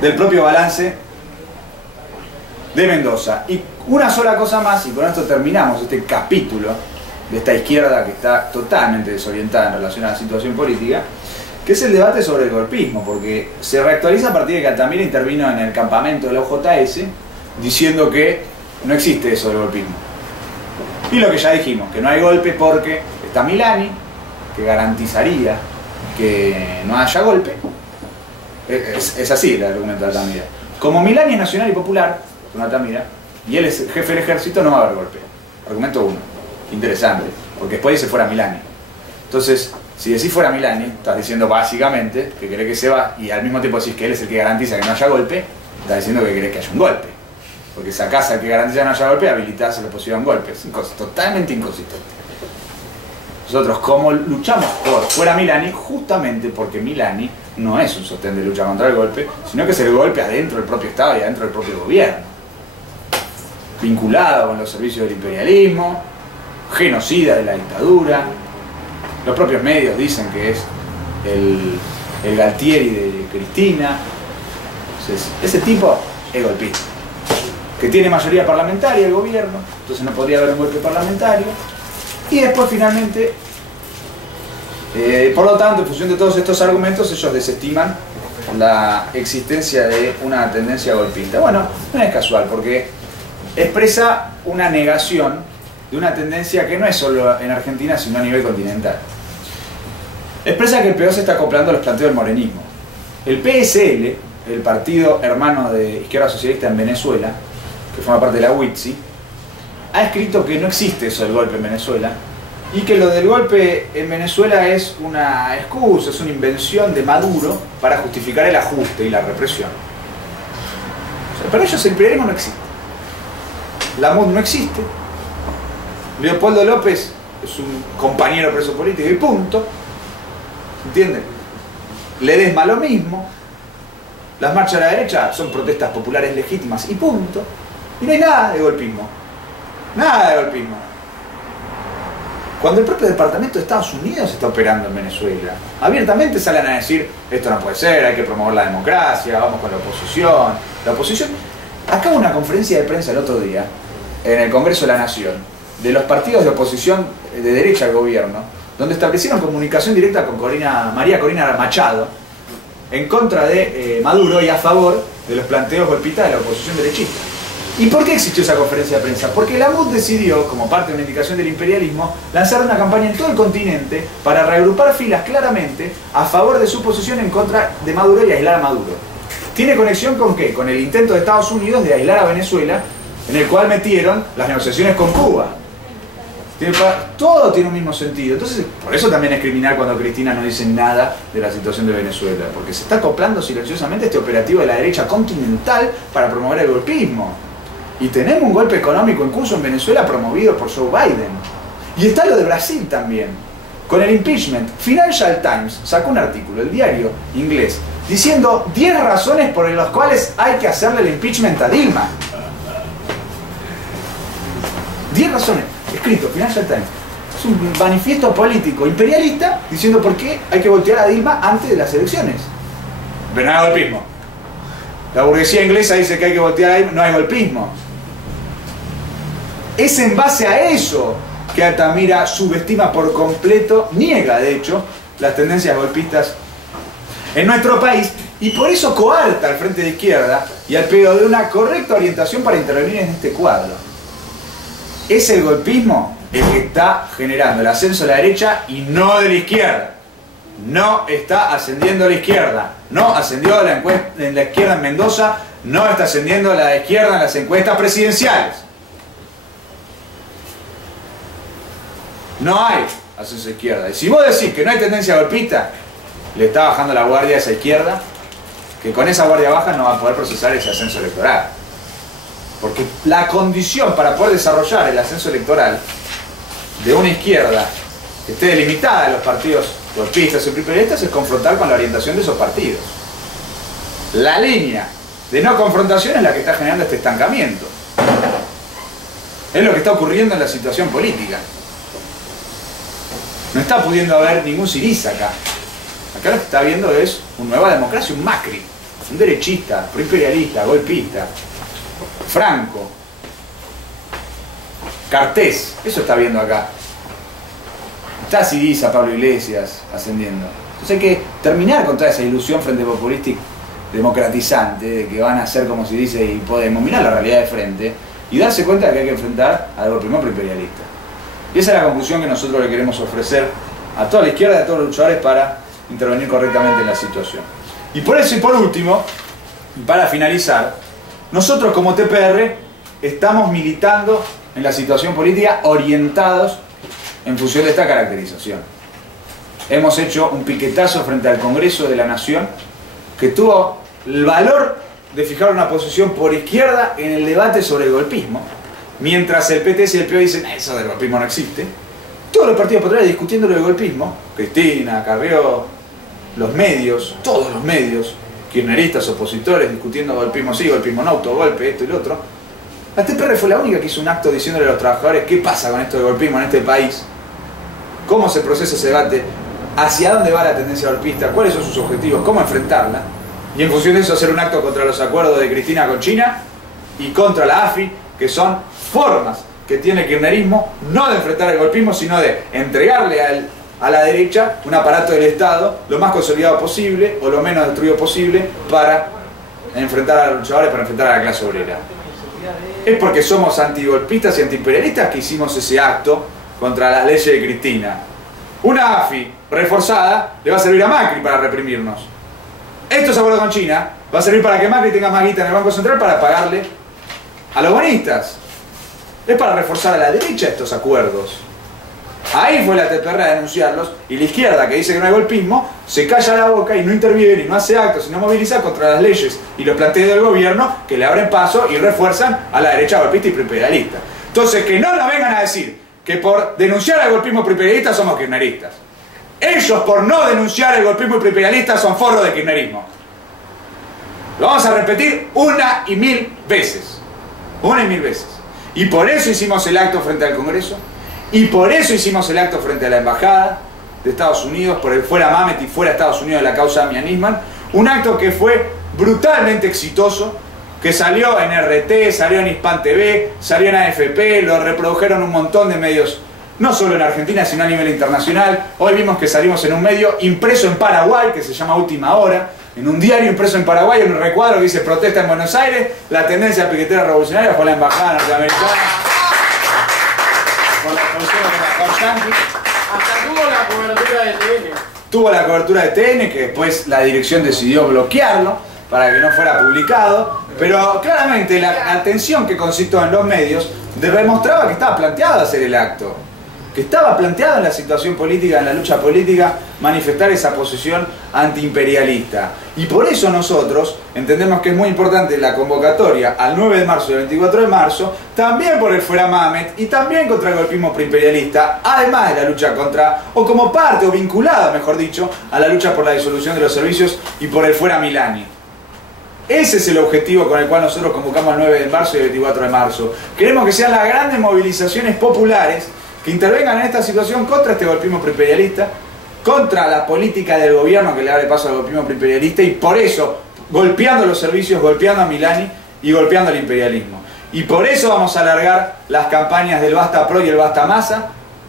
del propio balance de Mendoza. Y una sola cosa más, y con esto terminamos este capítulo de esta izquierda que está totalmente desorientada en relación a la situación política, que es el debate sobre el golpismo, porque se reactualiza a partir de que Altamira intervino en el campamento de la OJS diciendo que no existe eso del golpismo. Y lo que ya dijimos, que no hay golpe porque está Milani, que garantizaría que no haya golpe. Es así el argumento de Altamira. Como Milani es nacional y popular, con Altamira, y él es el jefe del ejército, no va a haber golpe. Argumento 1. Interesante, porque después dice fuera Milani. Entonces, si decís fuera Milani, estás diciendo básicamente que querés que se va, y al mismo tiempo decís que él es el que garantiza que no haya golpe, estás diciendo que querés que haya un golpe. Porque sacás al que garantiza que no haya golpe, habilitás la posibilidad de un golpe. Es totalmente inconsistente. Nosotros, como luchamos por fuera Milani, justamente porque Milani no es un sostén de lucha contra el golpe, sino que es el golpe adentro del propio Estado y adentro del propio gobierno. Vinculado con los servicios del imperialismo, genocida de la dictadura. Los propios medios dicen que es el Galtieri de Cristina. Entonces, ese tipo es golpista. Que tiene mayoría parlamentaria el gobierno, entonces no podría haber un golpe parlamentario. Y después finalmente, por lo tanto, en función de todos estos argumentos, ellos desestiman la existencia de una tendencia golpista. Bueno, no es casual, porque expresa una negación de una tendencia que no es solo en Argentina, sino a nivel continental. Expresa que el PO se está acoplando a los planteos del morenismo. El PSL, el partido hermano de Izquierda Socialista en Venezuela, que forma parte de la UITSI, ha escrito que no existe eso del golpe en Venezuela y que lo del golpe en Venezuela es una excusa, es una invención de Maduro para justificar el ajuste y la represión. O sea, para ellos el imperialismo no existe. La MUD no existe. Leopoldo López es un compañero preso político y punto. ¿Entienden? Ledesma lo mismo. Las marchas a la derecha son protestas populares legítimas y punto. Y no hay nada de golpismo. Nada de golpismo. Cuando el propio Departamento de Estados Unidos está operando en Venezuela, abiertamente salen a decir, esto no puede ser, hay que promover la democracia, vamos con la oposición. La oposición... Acá hubo una conferencia de prensa el otro día, en el Congreso de la Nación, de los partidos de oposición de derecha al gobierno, donde establecieron comunicación directa con María Corina Machado, en contra de Maduro y a favor de los planteos golpistas de la oposición derechista. ¿Y por qué existió esa conferencia de prensa? Porque la MUD decidió, como parte de una indicación del imperialismo, lanzar una campaña en todo el continente para reagrupar filas claramente a favor de su posición en contra de Maduro y aislar a Maduro. ¿Tiene conexión con qué? Con el intento de Estados Unidos de aislar a Venezuela, en el cual metieron las negociaciones con Cuba. Todo tiene un mismo sentido. Entonces, por eso también es criminal cuando Cristina no dice nada de la situación de Venezuela, porque se está acoplando silenciosamente este operativo de la derecha continental para promover el golpismo. Y tenemos un golpe económico en curso en Venezuela promovido por Joe Biden. Y está lo de Brasil también, con el impeachment. Financial Times sacó un artículo, el diario inglés, diciendo 10 razones por las cuales hay que hacerle el impeachment a Dilma. 10 razones, escrito, Financial Times. Es un manifiesto político imperialista diciendo por qué hay que voltear a Dilma antes de las elecciones. Pero no hay golpismo. La burguesía inglesa dice que hay que voltear a Dilma, no hay golpismo. Es en base a eso que Altamira subestima por completo, niega de hecho, las tendencias golpistas en nuestro país y por eso coarta al Frente de Izquierda y al PO de una correcta orientación para intervenir en este cuadro. Es el golpismo el que está generando el ascenso de la derecha y no de la izquierda. No está ascendiendo la izquierda. No ascendió en la izquierda en Mendoza, no está ascendiendo la izquierda en las encuestas presidenciales. No hay ascenso de izquierda. Y si vos decís que no hay tendencia golpista, le está bajando la guardia a esa izquierda, que con esa guardia baja no va a poder procesar ese ascenso electoral. Porque la condición para poder desarrollar el ascenso electoral de una izquierda que esté delimitada en los partidos golpistas y imperialistas es confrontar con la orientación de esos partidos. La línea de no confrontación es la que está generando este estancamiento. Es lo que está ocurriendo en la situación política. No está pudiendo haber ningún Syriza acá. Acá lo que está habiendo es una nueva democracia, un Macri, un derechista, proimperialista, golpista. Franco, Cartés, eso está viendo acá. Está Siriza, Pablo Iglesias ascendiendo. Entonces hay que terminar con toda esa ilusión frente populista y democratizante de que van a ser, como se dice, y podemos mirar la realidad de frente y darse cuenta de que hay que enfrentar al golpismo imperialista. Y esa es la conclusión que nosotros le queremos ofrecer a toda la izquierda y a todos los luchadores para intervenir correctamente en la situación. Y por eso y por último, para finalizar, nosotros como TPR estamos militando en la situación política orientados en función de esta caracterización. Hemos hecho un piquetazo frente al Congreso de la Nación que tuvo el valor de fijar una posición por izquierda en el debate sobre el golpismo, mientras el PTS y el PO dicen eso del golpismo no existe. Todos los partidos populares discutiendo lo del golpismo, Cristina, Carrió, los medios, todos los medios, kirchneristas, opositores, discutiendo golpismo sí, golpismo no, autogolpe, esto y lo otro. La TPR fue la única que hizo un acto diciéndole a los trabajadores qué pasa con esto del golpismo en este país, cómo se procesa ese debate, hacia dónde va la tendencia golpista, cuáles son sus objetivos, cómo enfrentarla, y en función de eso hacer un acto contra los acuerdos de Cristina con China y contra la AFI, que son formas que tiene el kirchnerismo no de enfrentar el golpismo, sino de entregarle a la derecha un aparato del Estado lo más consolidado posible o lo menos destruido posible para enfrentar a los luchadores, para enfrentar a la clase obrera. Es porque somos antigolpistas y antiimperialistas que hicimos ese acto contra las leyes de Cristina. Una AFI reforzada le va a servir a Macri para reprimirnos. Estos acuerdos con China va a servir para que Macri tenga más guita en el Banco Central para pagarle a los bonistas. Es para reforzar a la derecha estos acuerdos. Ahí fue la TPR a denunciarlos, y la izquierda, que dice que no hay golpismo, se calla la boca y no interviene, y no hace actos, y no moviliza contra las leyes y los planteos del gobierno que le abren paso y refuerzan a la derecha golpista y imperialista. Entonces, que no nos vengan a decir que por denunciar el golpismo imperialista somos kirchneristas. Ellos, por no denunciar el golpismo imperialista, son forros de kirchnerismo. Lo vamos a repetir una y mil veces. Una y mil veces. Y por eso hicimos el acto frente al Congreso. Y por eso hicimos el acto frente a la Embajada de Estados Unidos, por el fuera Mamet y fuera Estados Unidos de la causa Damian Nisman. Un acto que fue brutalmente exitoso, que salió en RT, salió en Hispan TV, salió en AFP, lo reprodujeron un montón de medios, no solo en Argentina, sino a nivel internacional. Hoy vimos que salimos en un medio impreso en Paraguay, que se llama Última Hora, en un diario impreso en Paraguay, en un recuadro que dice protesta en Buenos Aires, la tendencia piquetera revolucionaria fue la Embajada norteamericana. Por la función de la Yankee. Hasta tuvo la cobertura de TN. Tuvo la cobertura de TN, que después la dirección decidió bloquearlo para que no fuera publicado, pero claramente la atención que consistió en los medios demostraba que estaba planteado hacer el acto, que estaba planteado en la situación política, en la lucha política, manifestar esa posición antiimperialista. Y por eso nosotros entendemos que es muy importante la convocatoria al 9 de marzo y al 24 de marzo, también por el fuera Mamet y también contra el golpismo preimperialista, además de la lucha contra, o como parte, o vinculada, mejor dicho, a la lucha por la disolución de los servicios y por el fuera Milani. Ese es el objetivo con el cual nosotros convocamos el 9 de marzo y el 24 de marzo. Queremos que sean las grandes movilizaciones populares que intervengan en esta situación contra este golpismo preimperialista, contra la política del gobierno que le abre paso al golpismo preimperialista, y por eso golpeando los servicios, golpeando a Milani y golpeando al imperialismo. Y por eso vamos a alargar las campañas del Basta Pro y el Basta Massa.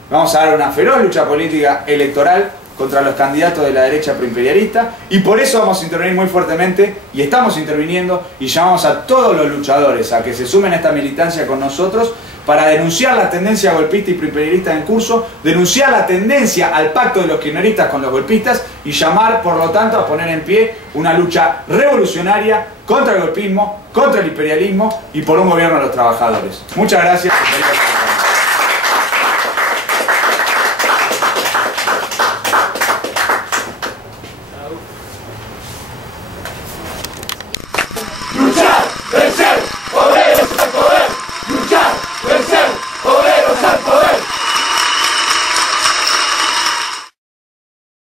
Vamos a dar una feroz lucha política electoral contra los candidatos de la derecha preimperialista, y por eso vamos a intervenir muy fuertemente, y estamos interviniendo, y llamamos a todos los luchadores a que se sumen a esta militancia con nosotros para denunciar la tendencia golpista y preimperialista en curso, denunciar la tendencia al pacto de los kirchneristas con los golpistas, y llamar, por lo tanto, a poner en pie una lucha revolucionaria contra el golpismo, contra el imperialismo y por un gobierno de los trabajadores. Muchas gracias.